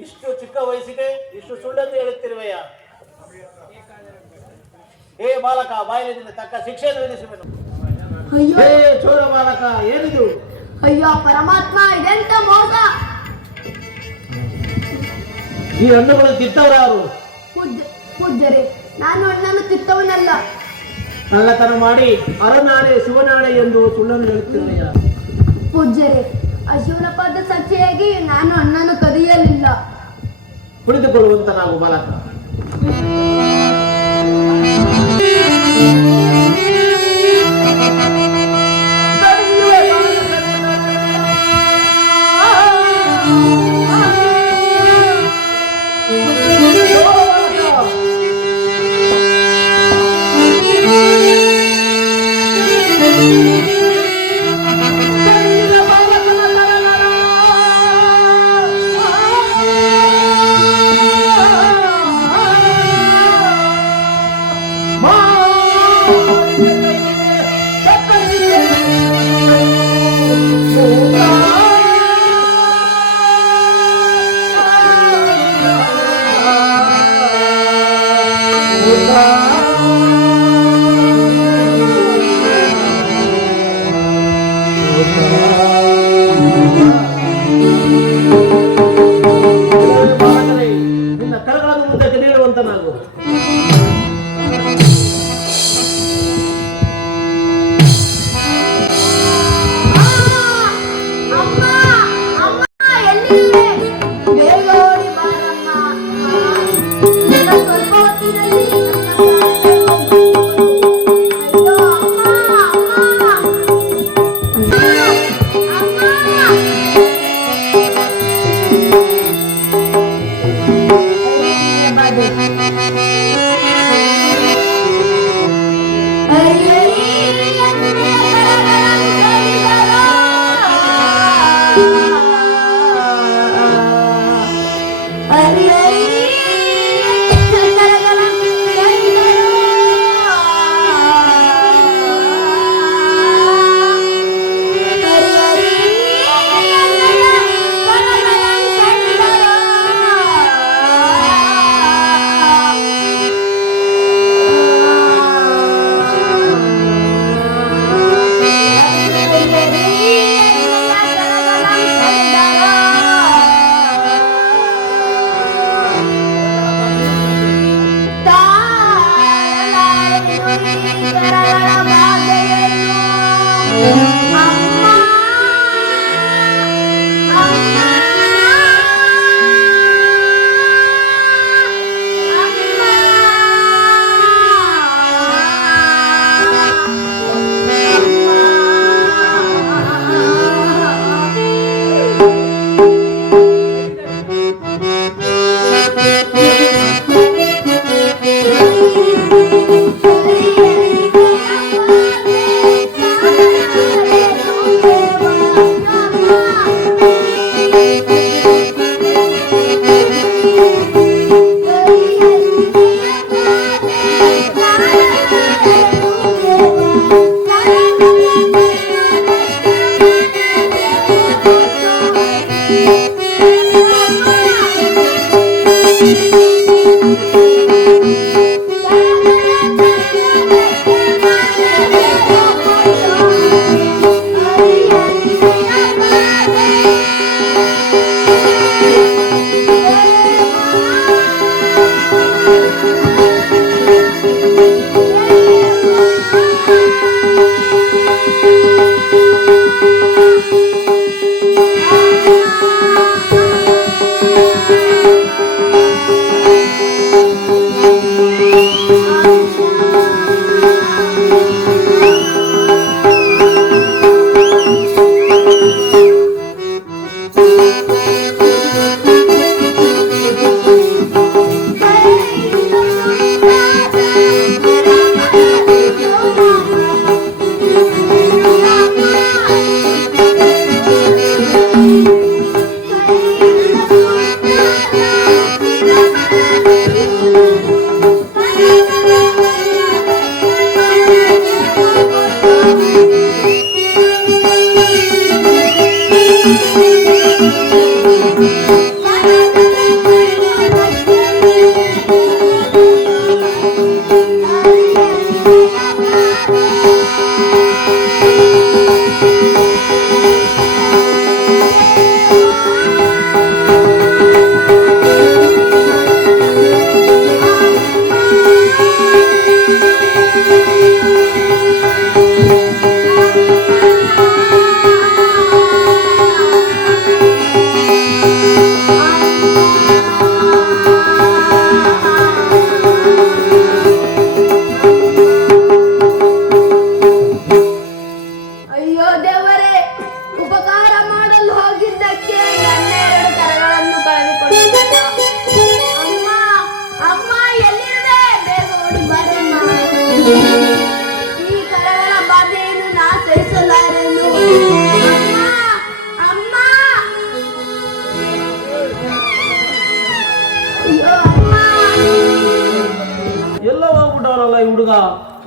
ಇಷ್ಟು ಚಿಕ್ಕ ವಯಸ್ಸಿಗೆ ಇಷ್ಟು ಸುಳ್ಳನ್ನು ಹೇಳುತ್ತಿರುವೆಯ? ಹೇ ಬಾಲಕ, ಬಾಯಿಲಿಂದ ತಕ್ಕ ಶಿಕ್ಷೆಯನ್ನು ವಿಧಿಸುವೆನು. ಹೇ ಚೋರ ಬಾಲಕ, ಏನಿದು? ಅಯ್ಯೋ ಪರಮಾತ್ಮ, ಇದೆಂತ ಮೋಸ! ಈ ಹಣ್ಣುಗಳು ಕಿತ್ತವರಾರು? ಪೂಜ್ಯರೇ, ನಾನು ಹಣ್ಣನ್ನು ಕಿತ್ತವನಲ್ಲ. ಕಳ್ಳತನ ಮಾಡಿ ಅರನಾಣೆ ಶಿವನಾಣೆ ಎಂದು ಸುಳ್ಳನ್ನು ಹೇಳುತ್ತಿರಯ್ಯ. ಪೂಜ್ಯರೇ, ಆ ಶಿವನ ಪಾದ ಸಾಕ್ಷಿಯಾಗಿ ನಾನು ಹಣ್ಣನ್ನು ಕದಿಯಲಿಲ್ಲ. ಕುಳಿತುಕೊಳ್ಳುವಂತ ನಾವು ಬಾಲಕ. ನಿನ್ನ ಕರಗಳನ್ನು ಮುಂದಕ್ಕೆ ನೀಡುವಂತ ನಾವು. ಅಮ್ಮ, ಅಮ್ಮ, ಎಲ್ಲಿರುವೆ? ಬೇಗ ಓಡಿ ಬಾರಮ್ಮ. ಇನ್ನು ಸ್ವಲ್ಪ ಹೊತ್ತಿನಲ್ಲಿ ನನ್ನ ಪ್ರಾಣಗಳು ಹೋಗುವುದು. ಅಯ್ಯೋ ಅಮ್ಮ, ಅಮ್ಮ, ಅಮ್ಮ.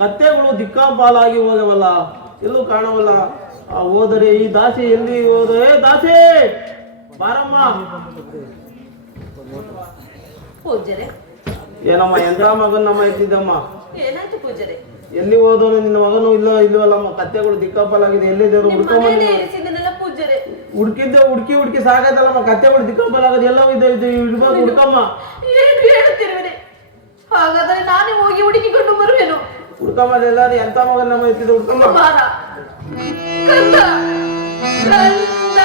ಕತ್ತೆಗಳು ದಿಕ್ಕಾಪಾಲಾಗಿ ಹೋದವಲ್ಲ, ಎಲ್ಲೂ ಕಾಣವಲ್ಲ. ಹೋದರೆ ಈ ದಾಸಿ ಎಲ್ಲಿ ಹೋದೆ? ದಾಸಿ ಬಾರಮ್ಮ. ಪೂಜ್ಯರೇ, ಏನಮ್ಮ ಎಂತ ಮಗನಮ್ಮ ಎತ್ತಿದ್ದಮ್ಮ? ಏನಾಯ್ತು ಪೂಜ್ಯರೇ? ಎಲ್ಲಿ ಹೋದವನು ನಿನ್ನ ಮಗನು? ಇಲ್ಲವಲ್ಲಮ್ಮ, ಕತ್ತೆಗಳು ದಿಕ್ಕಾಪಾಲಾಗಿದೆ. ಎಲ್ಲಿದ್ದೇರು ಇರಿಸಿದ್ದನ್ನೆಲ್ಲ ಪೂಜ್ಯರೇ. ಹುಡುಕಿ ಸಾಕಾಯ್ತಲ್ಲಮ್ಮ. ಕತ್ತೆಗಳು ದಿಕ್ಕಾಪಾಲಾಗದು ಎಲ್ಲವೂ ಇಡ್ಬೋದು, ಹುಡ್ಕಮ್ಮ. ಏನು ಹೇಳುತ್ತಿರುವಿರಿ? ಹಾಗಾದರೆ ನಾನೇ ಹೋಗಿ ಹುಡುಕಿಕೊಂಡು ಬರುವೆನು. ಹುಡ್ಕಮ್ಮ, ಎಲ್ಲಾರು ಎಂತ ಮಗನಮ್ಮ ಎತ್ತಿದ್ದು, ಹುಡ್ಕಮ್ಮ. ಬಾರ ಕಂದ ಕಂದ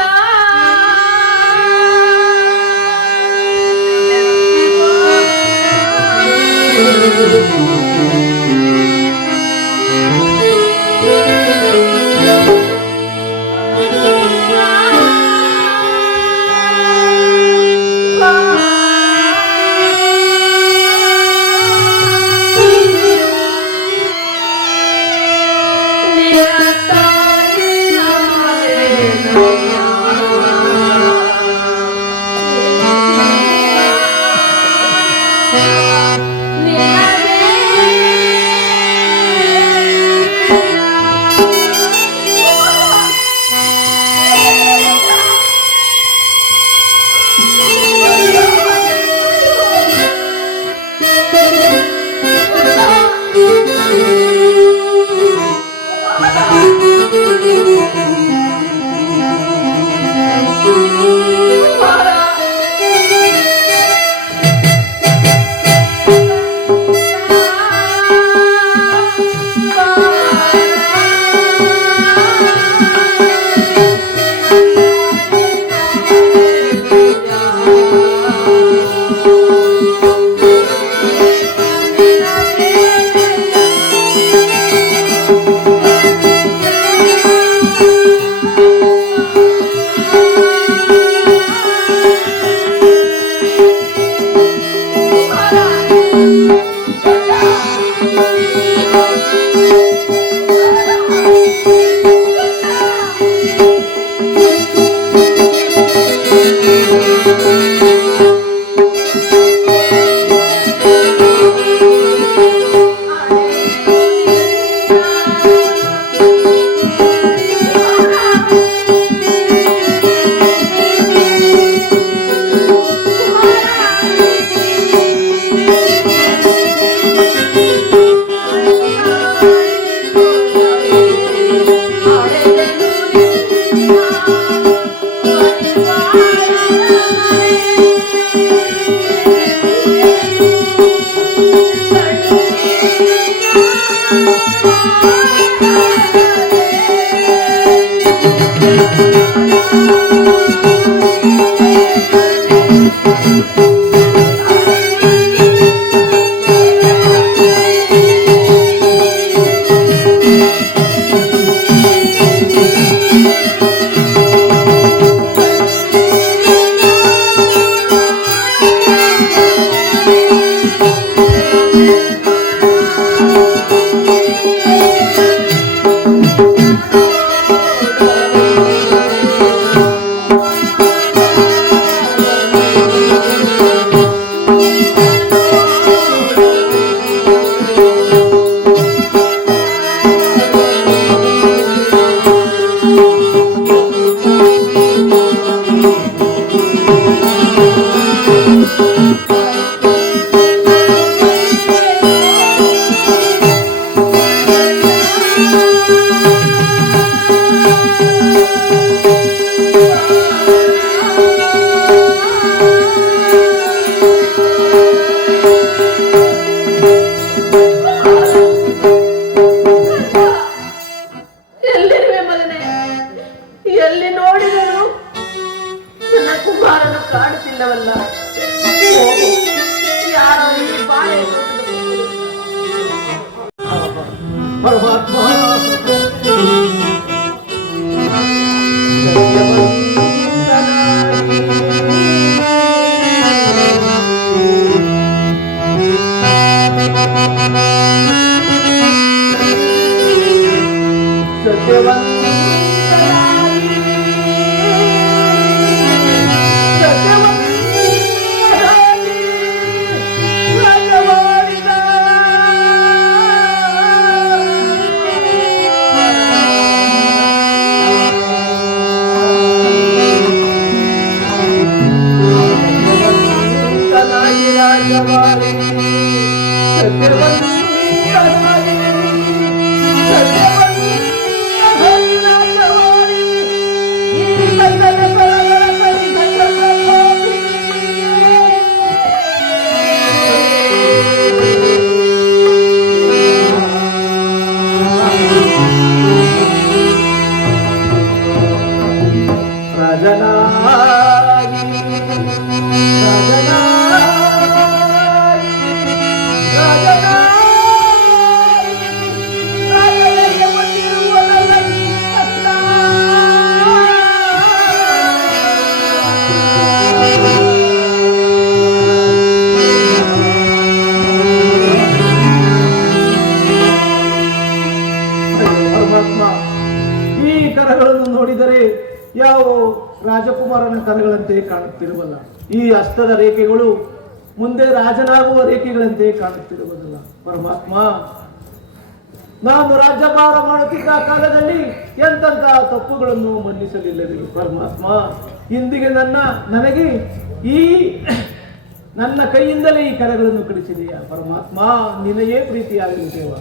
ರಾಜನಾಗಿ ಪರಮಾತ್ಮ, ಈ ಕರಗಳನ್ನು ನೋಡಿದರೆ ಯಾವ ರಾಜಕುಮಾರನ ಕರಗಳಂತೆ ಕಾಣುತ್ತಿರುವಲ್ಲ. ಈ ಹಸ್ತದ ರೇಖೆಗಳು ಮುಂದೆ ರಾಜನಾಗುವ ರೇಖೆಗಳಂತೆ ಕಾಣುತ್ತಿರುವುದಲ್ಲ. ಪರಮಾತ್ಮ, ನಾನು ರಾಜ್ಯಭಾರ ಮಾಡುತ್ತಿದ್ದ ಕಾಲದಲ್ಲಿ ಎಂತೆಂಥ ತಪ್ಪುಗಳನ್ನು ಮನ್ನಿಸಲಿಲ್ಲವೇ ಪರಮಾತ್ಮ. ಇಂದಿಗೆ ನನಗೆ ಈ ನನ್ನ ಕೈಯಿಂದಲೇ ಈ ಕರಗಳನ್ನು ಕಳಿಸಿದೆಯಾ ಪರಮಾತ್ಮ. ನಿನಗೇ ಪ್ರೀತಿಯಾಗಲಿ ದೇವ.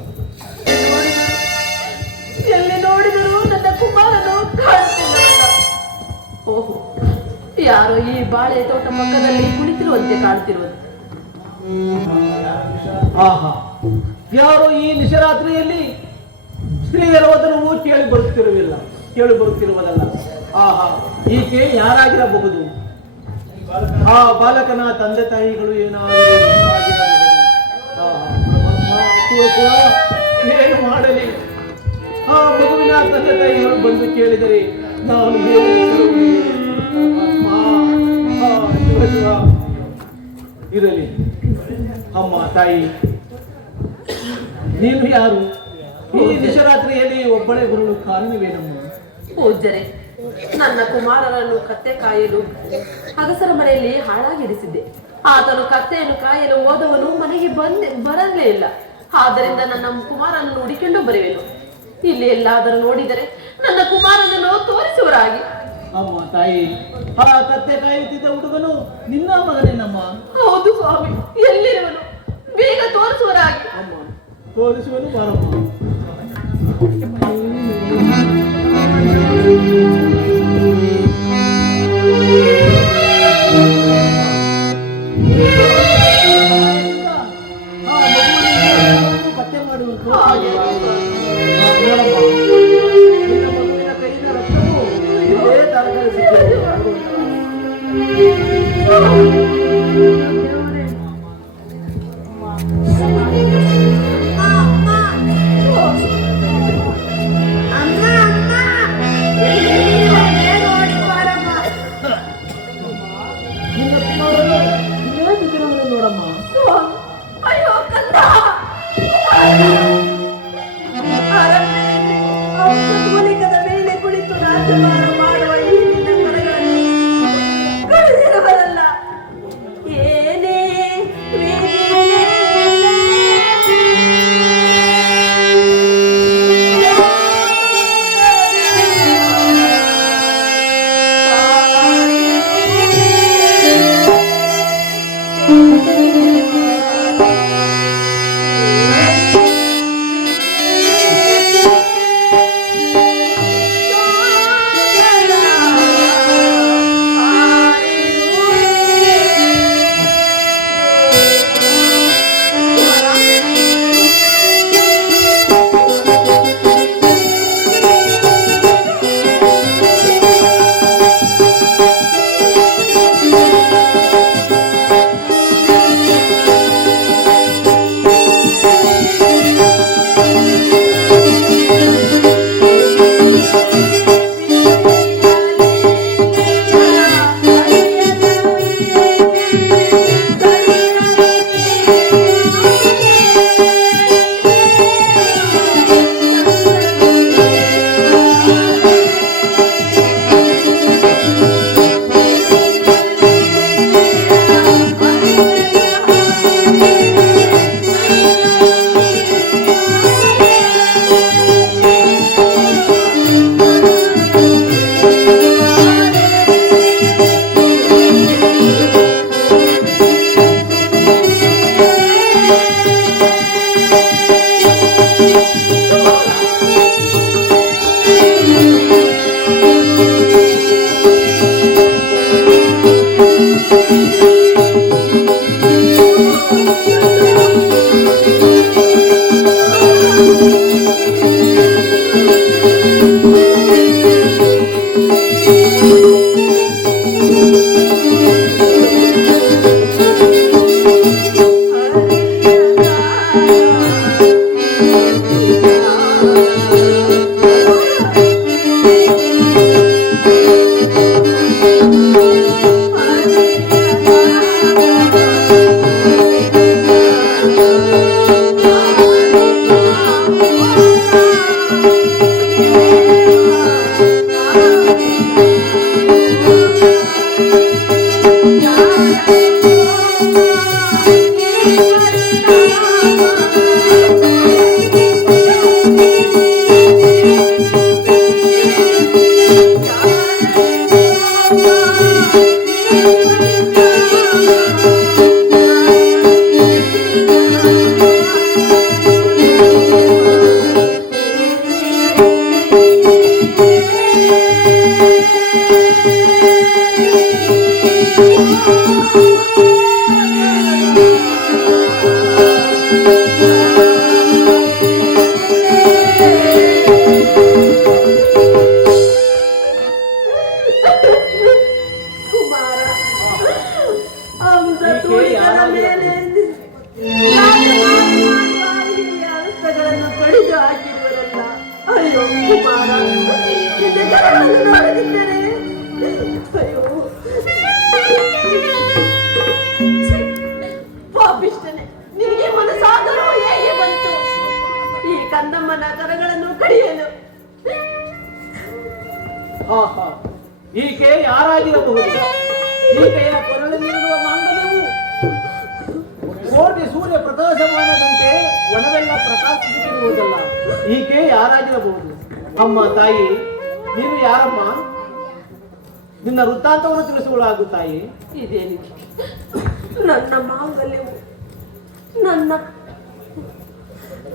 ಎಲ್ಲಿ ನೋಡಿದರೂ ನನ್ನ ಕುಮಾರನು ಕಾಣುತ್ತಿಲ್ಲ. ಓಹೋ, ಯಾರೋ ಈ ಬಾಳೆ ತೋಟ ಪಕ್ಕದಲ್ಲಿ ಕುಳಿತಿರುವಂತೆ ಕಾಣುತ್ತಿರುವುದು. ಆಹಾ, ಯಾರೋ ಈ ನಿಶರಾತ್ರಿಯಲ್ಲಿ ಸ್ತ್ರೀಯರ ವದನವು ಕೇಳಿ ಬರುತ್ತಿರುವುದಲ್ಲ. ಆಹಾ, ಈಕೆ ಯಾರಾಗಿರಬಹುದು? ಆ ಬಾಲಕನ ತಂದೆ ತಾಯಿಗಳು ಏನಾದರೂ ಆಗಿರಬಹುದು. ಏನು ಮಾಡಲಿ? ಆ ಮಗುವಿನ ತಂದೆ ತಾಯಿಗಳು ಬಂದು ಕೇಳಿದರೆ ನಾನು ಇರಲಿ. ಅಮ್ಮ ತಾಯಿ, ನೀನು ಯಾರು? ಈ ನಿಶರಾತ್ರಿಯಲ್ಲಿ ಒಬ್ಬಳೇ ಬರಲು ಕಾರಣವೇನಮ್ಮ? ಪೂಜ್ಯರೇ, ನನ್ನ ಕುಮಾರನನ್ನು ಕತ್ತೆ ಕಾಯಲು ಅಗಸರ ಮನೆಯಲ್ಲಿ ಹಾಳಾಗಿರಿಸಿದ್ದೆ. ಆತನು ಕತ್ತೆಯನ್ನು ಕಾಯಲು ಹೋದವನು ಮನೆಗೆ ಬರಲೇ ಇಲ್ಲ. ಆದ್ದರಿಂದ ನನ್ನ ಕುಮಾರನನ್ನು ಹುಡುಕೊಂಡು ಬರುವೆನು. ಇಲ್ಲಿ ಎಲ್ಲಾದರೂ ನೋಡಿದರೆ ನನ್ನ ಕುಮಾರನನ್ನು ತೋರಿಸುವರಾಗಿ. ಅಮ್ಮ ತಾಯಿ, ಆ ಕತ್ತೆ ಕಾಯುತ್ತಿದ್ದ ಹುಡುಗನು ನಿನ್ನ ಮಗನೇನಮ್ಮ? ಹೌದು ಸ್ವಾಮಿ, ಎಲ್ಲಿರುವನು? ಬೇಗ ತೋರಿಸುವರಾಗಿ. ಅಮ್ಮ, ತೋರಿಸುವೆನು ಬಾರಮ್ಮ. ಪತ್ತೆ ಮಾಡುವಂತ ನಿನ್ನ ಮಗುವಿನ ಕೈಯಿಂದ ರಕ್ತವು ಇದೇ ತರಕಾರಿ ಸಿಕ್ಕಿದೆ. ನೋಡಮ್ಮ. ಅಯ್ಯೋ ಕಂದ, ಮೂಲಿಕದ ಮೇಲೆ ಕುಳಿತು ರಾಜ್ಯಭಾರ ಮಾಡುವ ಈ ನಿನ್ನ ಕರಗಳನ್ನು ಕಳೆದಿರುವರಲ್ಲ. ಪಾಪಿಷ್ಟನೆ, ನಿನಗೆ ಮನಸ್ಸಾದರೂ ಹೇಗೆ ಬಂತು ಈ ಕಂದಮ್ಮನ ಕರಗಳನ್ನು ಕಡಿಯಲು? ಆಹಾ, ಈಕೆ ಯಾರಾಗಿರಬಹುದು? ಈಕೆಯ ಕೊರಳಲ್ಲಿರುವ ಮಾಂಗಲ್ಯವು ಕೋಟಿ ಸೂರ್ಯ ಪ್ರಕಾಶಮಾನದಂತೆ ವನವೆಲ್ಲ ಪ್ರಕಾಶಿಸುತ್ತಿರುವುದಲ್ಲ. ಈಕೆ ಯಾರಾಗಿರಬಹುದು? ಅಮ್ಮ ತಾಯಿ, ನೀನು ಯಾರಮ್ಮ? ನಿನ್ನ ವೃತ್ತಾಂತವನ್ನು ತಿಳಿಸುವಳಾಗು ತಾಯಿ. ಇದೇನಿದೆ? ನನ್ನ ಮಾಂಗಲ್ಯವು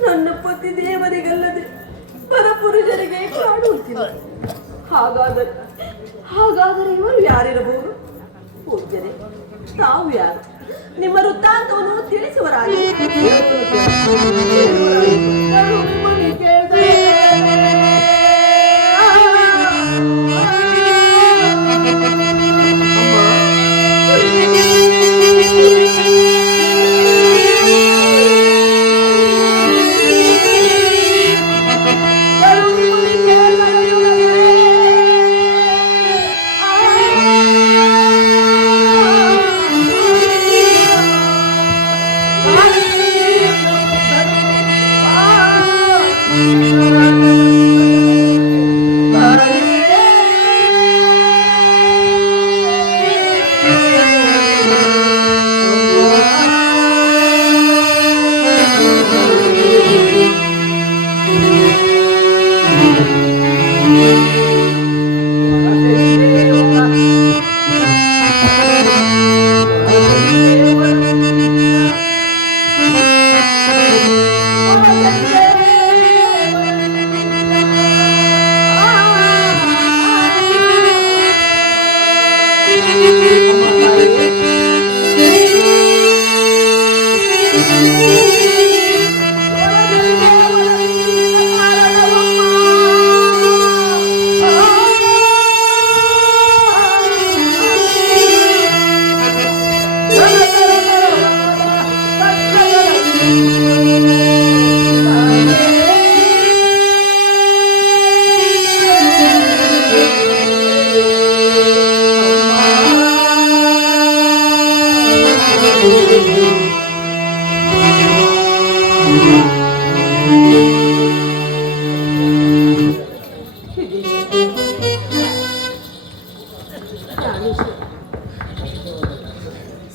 ನನ್ನ ಪತಿ ದೇವರಿಗಲ್ಲದೆ ಪರಪುರುಷರಿಗೆ ಕಾಣುತ್ತಿಲ್ಲ. ಹಾಗಾದರೆ ಇವರು ಯಾರಿರಬಹುದು? ಪೂಜ್ಯರೇ, ತಾವು ಯಾರು? ನಿಮ್ಮ ವೃತ್ತಾಂತವನ್ನು ತಿಳಿಸುವರಾಗಿ.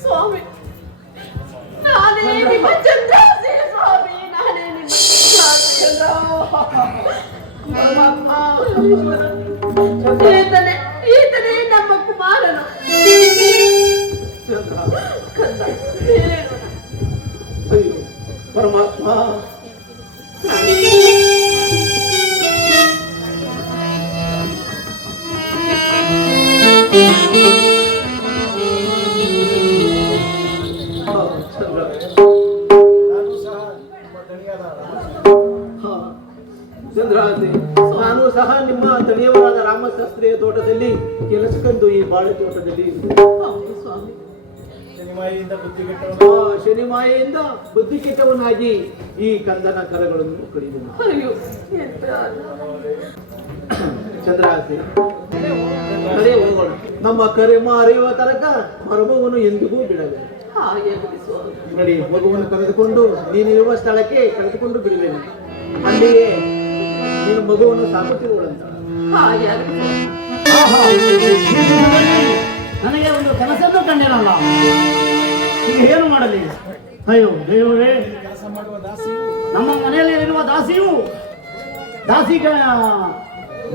ಸ್ವಾಮಿ, ನಾನೇ ನಿಮ್ಮ ಚಂದ್ರಾಸಿ ಸ್ವಾಮಿ, ನಾನೇ ನಿಮ್ಮ ಈತನೇ ನಮ್ಮ ಕುಮಾರನು. ಕಂದ, ಹೇಳು. ಕೆಲಸಕ್ಕಂದು ಈ ಬಾಳೆ ತೋಟದಲ್ಲಿ ಹೌದು ಸ್ವಾಮಿ. ಶನಿ ಮಾಯೆಯಿಂದ ಬುದ್ಧಿ ಕೆಟ್ಟವನಾಗಿ ಈ ಕಂದನ ಕರಗಳನ್ನು ಕಡಿದನು. ಅಯ್ಯೋ ಎಂತ ಚಂದ್ರಹಾಸಿ, ಕಡೆ ಹೋಗೋಣ. ನಮ್ಮ ಕರೆಮ ಅರಿಯುವ ತನಕ ಮರ್ಮವನ್ನು ಎಂದಿಗೂ ಬಿಡಬೇಕು. ಹಾಗೆ ಬಿಡಿ ಸ್ವಾಮಿ. ನೋಡಿ, ಮಗುವನ್ನು ಕರೆದುಕೊಂಡು ನೀನಿರುವ ಸ್ಥಳಕ್ಕೆ ಕರೆದುಕೊಂಡು ಬಿಡುವೇನೆ. ಅಲ್ಲಿಯೇ ನೀನು ಮಗುವನ್ನು ಸಾಕುತ್ತಿರುವಂತ. ಹಾಗೆ ಆಗಲಿ ಸ್ವಾಮಿ. ಆಹಾ, ಈ ಜೀವನದಲ್ಲಿ ನನಗೆ ಒಂದು ಕನಸನ್ನು ಕಂಡೇನಲ್ಲ, ಈಗ ಏನು ಮಾಡಲಿ? ಅಯ್ಯೋ ದೇವರೇ, ನಮ್ಮ ಮನೆಯಲ್ಲಿ ಇರುವ ದಾಸಿಯು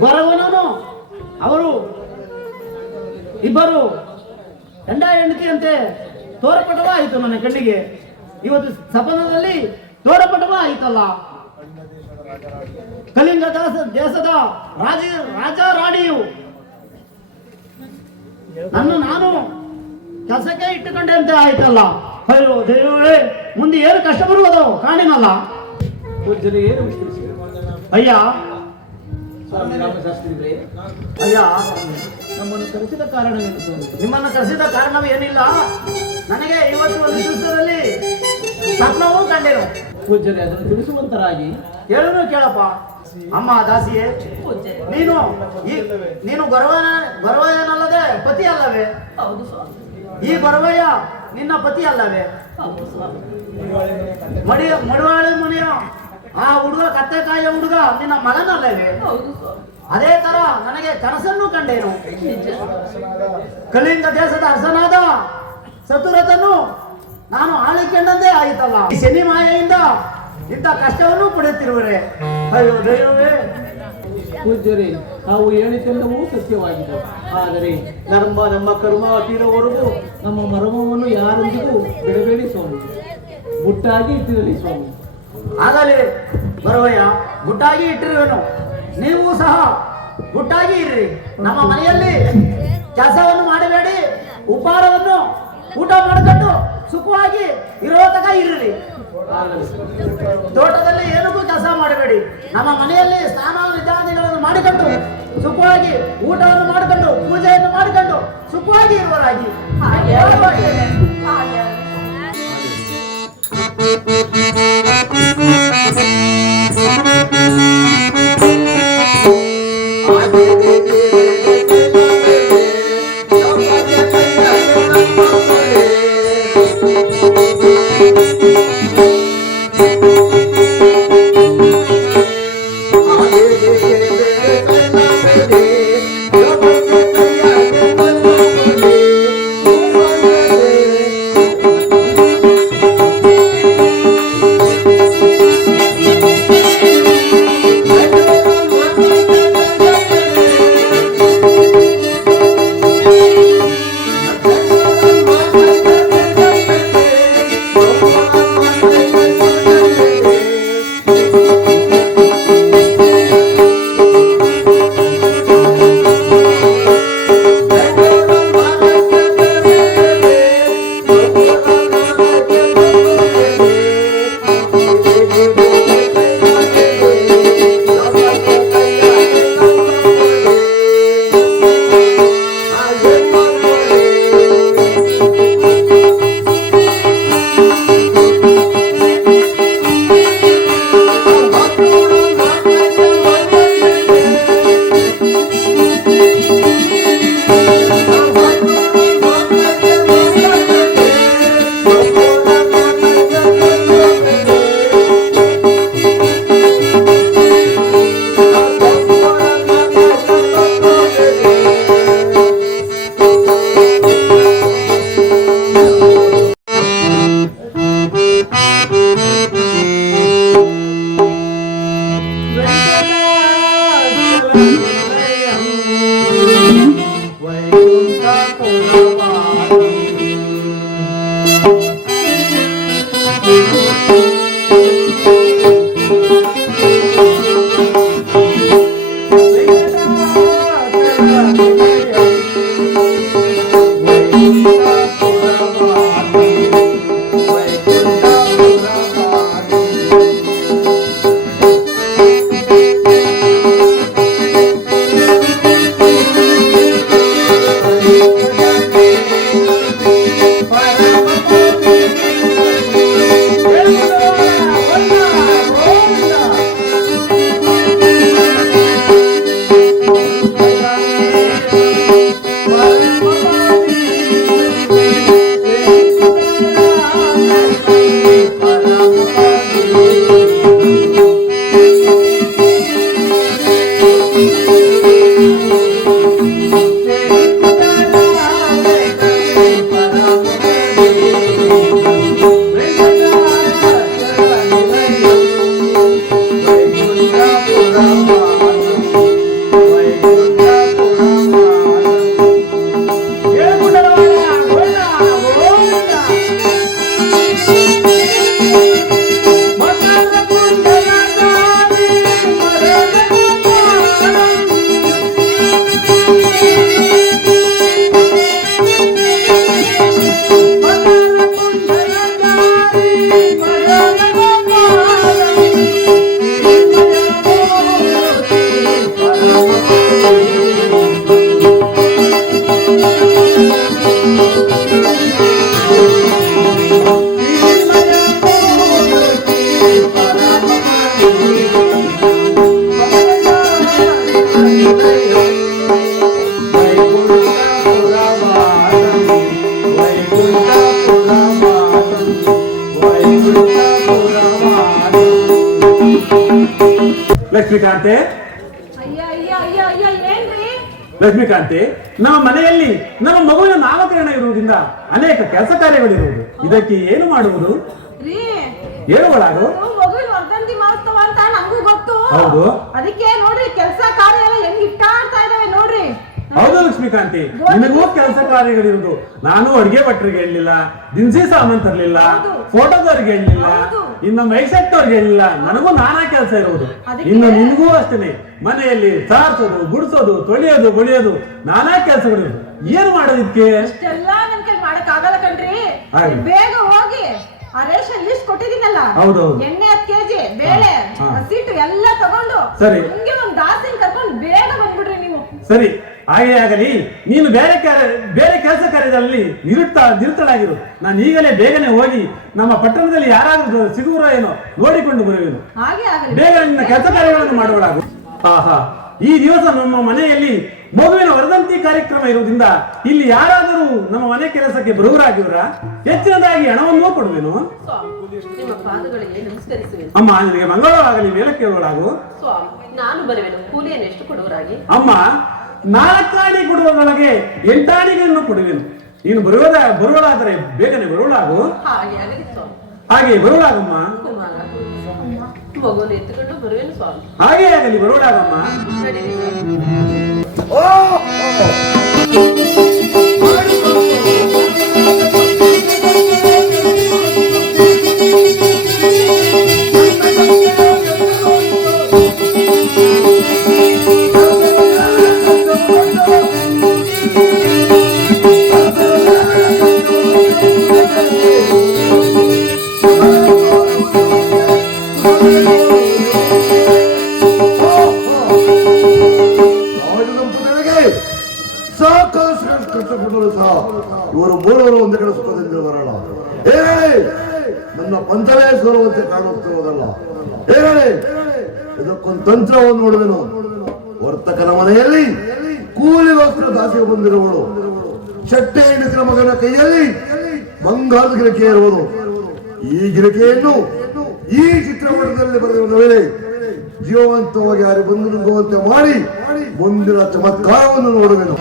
ಬರವನನು ಅವರು ಇಬ್ಬರು ಗಂಡ ಹೆಂಡತಿಯಂತೆ ತೋರಪಟವ ಆಯಿತು ನನ್ನ ಕಣ್ಣಿಗೆ. ಇವತ್ತು ಸಪನದಲ್ಲಿ ತೋರಪಟವ ಆಯಿತಲ್ಲ. ಕಲಿಂಗ ದೇಶದ ರಾಜ ರಾಣಿಯು ನಾನು ಕೆಲಸಕ್ಕೆ ಇಟ್ಟುಕೊಂಡೆ ಅಂತ ಆಯ್ತಲ್ಲ. ಅಯ್ಯೋ ದೇವರೇ, ಮುಂದೆ ಏನು ಕಷ್ಟ ಬರುವುದು ಕಾಣಿನಲ್ಲ. ಪೂಜ್ಯರು ಏನು ವಿಸ್ತರಿಸಿದರು? ಅಯ್ಯ ಸ್ವಾಮಿ ರಾಮಶಾಸ್ತ್ರಿಗಳೇ, ಅಯ್ಯ, ನಮ್ಮನ್ನು ಕರೆಸಿದ ಕಾರಣವೇನು ಸ್ವಾಮಿ? ನಿಮ್ಮನ್ನು ಕರೆಸಿದ ಕಾರಣವೇನಿಲ್ಲ. ನನಗೆ ಇವತ್ತು ಒಂದು ದಿವಸದಲ್ಲಿ ಸ್ವಪ್ನವೂ ಕಂಡೆನು. ಪೂಜ್ಯರೇ, ಅದನ್ನು ತಿಳಿಸುವಂತರಾಗಿ ಹೇಳನು ಕೇಳಪ್ಪ. ಅಮ್ಮ ದಾಸಿಯೇ, ಪೂಜ್ಯರೇ. ನೀನು ಗೊರವಯ್ಯನಲ್ಲದೆ ಪತಿ ಅಲ್ಲವೇ? ಹೌದು ಸ್ವಾಮಿ. ಈ ಗೊರವಯ್ಯ ನಿನ್ನ ಪತಿ ಅಲ್ಲವೇ? ಹೌದು ಸ್ವಾಮಿ. ಮಡಿವಾಳ ಮನೆಯ ಆ ಹುಡುಗ, ಕತ್ತೆಕಾಯಿಯ ಹುಡುಗ ನಿನ್ನ ಮಗನಲ್ಲವೇ? ಹೌದು ಸ್ವಾಮಿ. ಅದೇ ತರ ನನಗೆ ಕನಸನ್ನು ಕಂಡೇನು. ನಿಜ. ಕಲಿಂಗ ದೇಶದ ಅರಸನಾದ ಸತುರತನು ನಾನು ಆಳಿಕೊಂಡಂತೆ ಆಯಿತಲ್ಲ. ಈ ಶನಿ ಮಾಯೆಯಿಂದ ಇಂಥ ಕಷ್ಟವನ್ನು ಪಡೆಯುತ್ತಿರುವರೆ. ಅಯ್ಯೋ ದೈವವೇ. ಪೂಜ್ಯರೇ, ನಾವು ಹೇಳಿದ್ದೆಲ್ಲವೂ ಸತ್ಯವಾಗಿದೆ. ಆದರೆ ನಮ್ಮ ಕರ್ಮ ತೀರವರೆಗೂ ನಮ್ಮ ಮರ್ಮವನ್ನು ಯಾರೊಂದಿಗೂ ಬಿಡಬೇಡಿ ಸ್ವಾಮಿ. ಮುಟ್ಟಾಗಿ ಇಟ್ಟಿರಲಿ ಸ್ವಾಮಿ. ಆಗಲೇ ಬರುವಯ್ಯ, ಗುಟ್ಟಾಗಿ ಇಟ್ಟಿರುವೆನು. ನೀವು ಸಹ ಗುಟ್ಟಾಗಿ ಇರ್ರಿ. ನಮ್ಮ ಮನೆಯಲ್ಲಿ ಕೆಲಸವನ್ನು ಮಾಡಬೇಡಿ. ಉಪಹಾರವನ್ನು ಊಟ ಮಾಡಿಕೊಂಡು ಸುಖವಾಗಿ ಇರೋ ತನಕ ಇರ್ರಿ. ತೋಟದಲ್ಲಿ ಏನಕ್ಕೂ ಕೆಲಸ ಮಾಡಬೇಡಿ. ನಮ್ಮ ಮನೆಯಲ್ಲಿ ಸ್ನಾನ ವಿಧಾನಗಳನ್ನು ಮಾಡಿಕೊಂಡು ಸುಖವಾಗಿ ಊಟವನ್ನು ಮಾಡಿಕೊಂಡು ಪೂಜೆಯನ್ನು ಮಾಡಿಕೊಂಡು ಸುಖವಾಗಿ ಇರುವರಾಗಿ. ಹಾಗೆ ಆಗಲಿ. ಹಾಗೆ ಆಗಲಿ. ಲಕ್ಷ್ಮೀಕಾಂತೆ, ಅಯ್ಯ ಅಯ್ಯ ಅಯ್ಯ ಅಯ್ಯ ಏನ್ರಿ? ಲಕ್ಷ್ಮೀಕಾಂತಿ, ನಮ್ಮ ಮನೆಯಲ್ಲಿ ನಮ್ಮ ಮಗುವಿನ ನಾಮಕರಣ ಇರುವುದರಿಂದ ಅನೇಕ ಕೆಲಸ ಕಾರ್ಯಗಳಿರುವುದು. ಇದಕ್ಕೆ ಏನು ಮಾಡುವುದು? ರೀ ಹೇಳುವಳಾಗು. ಮಗುವಿನ ವರ್ಧಂತಿ ಮಹೋತ್ಸವ ಅಂತ ನಮಗೂ ಗೊತ್ತು. ಹೌದು. ಅದಕ್ಕೆ ನೋಡ್ರಿ ಕೆಲಸ ಕಾರ್ಯ ಎಲ್ಲ ಹೆಂಗ್ ಇಟ್ಟಾಡ್ತಾ ಇದಾವೆ ನೋಡ್ರಿ. ಹೌದು ಲಕ್ಷ್ಮೀಕಾಂತಿ, ನಿನಗೂ ಕೆಲಸ ಕಾರ್ಯಗಳಿರುವುದು. ನಾನು ಅಡಿಗೆ ಭಟ್ರಿಗೆ ಹೇಳಲಿಲ್ಲ, ದಿನಸಿ ಸಾಮಾನು ತರಲಿಲ್ಲ, ಫೋಟೋದವ್ರಿಗೆ ಹೇಳಲಿಲ್ಲ, ಇನ್ನು ಮೈಸೆಟ್ಟವ್ರಿಗೆ ಹೇಳಿಲ್ಲ. ನನಗೂ ನಾನಾ ಕೆಲಸ ಇರುವುದು. ಇನ್ನು ನಿನಗೂ ಅಷ್ಟೇನೆ, ಮನೆಯಲ್ಲಿ ಸಾರಿಸೋದು, ಗುಡಿಸೋದು, ತೊಳೆಯೋದು, ಬಳಿಯೋದು, ನಾನಾ ಕೆಲಸಗಳು. ಏನ್ ಮಾಡೋದಿಕ್ಕೆ? ಇಷ್ಟೆಲ್ಲ ನನ್ ಕೈ ಮಾಡಕ್ ಆಗಲ್ಲ ಕಣ್ರಿ. ಬೇಗ ಹೋಗಿ ಆ ರೇಷನ್ ಲಿಸ್ಟ್ ಕೊಟ್ಟಿದ್ದೀನಲ್ಲ, ಎಣ್ಣೆ 10 ಕೆಜಿ, ಬೇಳೆ, ಹಸಿಟ್ಟು ಎಲ್ಲ ತಗೊಂಡು ಹಂಗೆ ಒಂದ್ ದಾಸಿನ ಕರ್ಕೊಂಡು ಬೇಗ ಬಂದ್ಬಿಡ್ರಿ ನೀವು. ಸರಿ, ಹಾಗೆ ಆಗಲಿ. ನೀನು ಬೇರೆ ಕೆಲಸ ಕಾರ್ಯದಲ್ಲಿ ನಿರುತ್ತಳಾಗಿರು. ನಾನು ಈಗಲೇ ಬೇಗನೆ ಹೋಗಿ ನಮ್ಮ ಪಟ್ಟಣದಲ್ಲಿ ಯಾರಾದ್ರೂ ಸಿಗುವರೋ ಏನೋ ನೋಡಿಕೊಂಡು ಬರುವೆನು. ಬೇಗ ನಿನ್ನ ಕೆಲಸ ಕಾರ್ಯಗಳನ್ನು ಮಾಡುವಳಾಗು. ಆಹಾ, ಈ ದಿವಸ ನಮ್ಮ ಮನೆಯಲ್ಲಿ ಮಗುವಿನ ವರ್ಧಂತಿ ಕಾರ್ಯಕ್ರಮ ಇರುವುದರಿಂದ ಇಲ್ಲಿ ಯಾರಾದರೂ ನಮ್ಮ ಮನೆ ಕೆಲಸಕ್ಕೆ ಬರುವರಾಗಿವರ ಹೆಚ್ಚಿನದಾಗಿ ಹಣವನ್ನೂ ಕೊಡುವೆನು. ನಿಮ್ಮ ಪಾದಗಳಿಗೆ ನಮಸ್ಕರಿಸುವೆ. ಅಮ್ಮ, ನಿನಗೆ ಮಂಗಳವಾಗಲಿ. ವೇಳೆ ಕೇಳುವಳಾಗು. ಸ್ವಾಮಿ, ನಾನು ಬರುವೆನು. ಕೂಲಿಯನ್ನು ಎಷ್ಟು ಕೊಡುವರಾಗಿ? ಅಮ್ಮ, 4 ಆಣಿ ಕೊಡುವವರೊಳಗೆ 8 ಆಣಿಗಳನ್ನು ಕೊಡುವೆನು. ನೀನು ಬರುವಳಾದರೆ ಬೇಗನೆ ಬರುವಳಾಗು. ಹಾಗೆ ಬರುವಳಾಗಮ್ಮ. ಮಗುವನ್ನು ಎತ್ತುಕೊಂಡು ಬರುವೆನು ಸ್ವಾಮಿ. ಹಾಗೆ ಆಗಲಿ, ಬರುವಳಾಗಮ್ಮ. ಕಷ್ಟಪಟ್ಟರು ಸಹ ಇವರು ಮೂರವರು ಒಂದೇ ಕಡೆ ಸುಖದಿಂದ ಬರೋಣ. ಹೇಳಿ, ನನ್ನ ಪಂಚವೇ ಸೋಲುವಂತೆ ಕಾಣುತ್ತಿರುವುದಲ್ಲ. ಹೇಳಿ, ಇದಕ್ಕೊಂದು ತಂತ್ರವನ್ನು ನೋಡುವೆನು. ವರ್ತಕನ ಮನೆಯಲ್ಲಿ ಕೂಲಿಗೋಸ್ಕರ ದಾಸಿಗೆ ಬಂದಿರುವಳು. ಚಟ್ಟೆ ಹೆಂಡತಿನ ಮಗನ ಕೈಯಲ್ಲಿ ಬಂಗಾರದ ಗಿರಕೆ ಇರುವುದು. ಈ ಗಿರಕೆಯನ್ನು ಈ ಚಿತ್ರಪಟದಲ್ಲಿ ಬರೆದಿರುವ ವೇಳೆ ಜೀವಂತವಾಗಿ ಯಾರು ಬಂದು ನುಗ್ಗುವಂತೆ ಮಾಡಿ ಮುಂದಿನ ಚಮತ್ಕಾರವನ್ನು ನೋಡುವೆನು.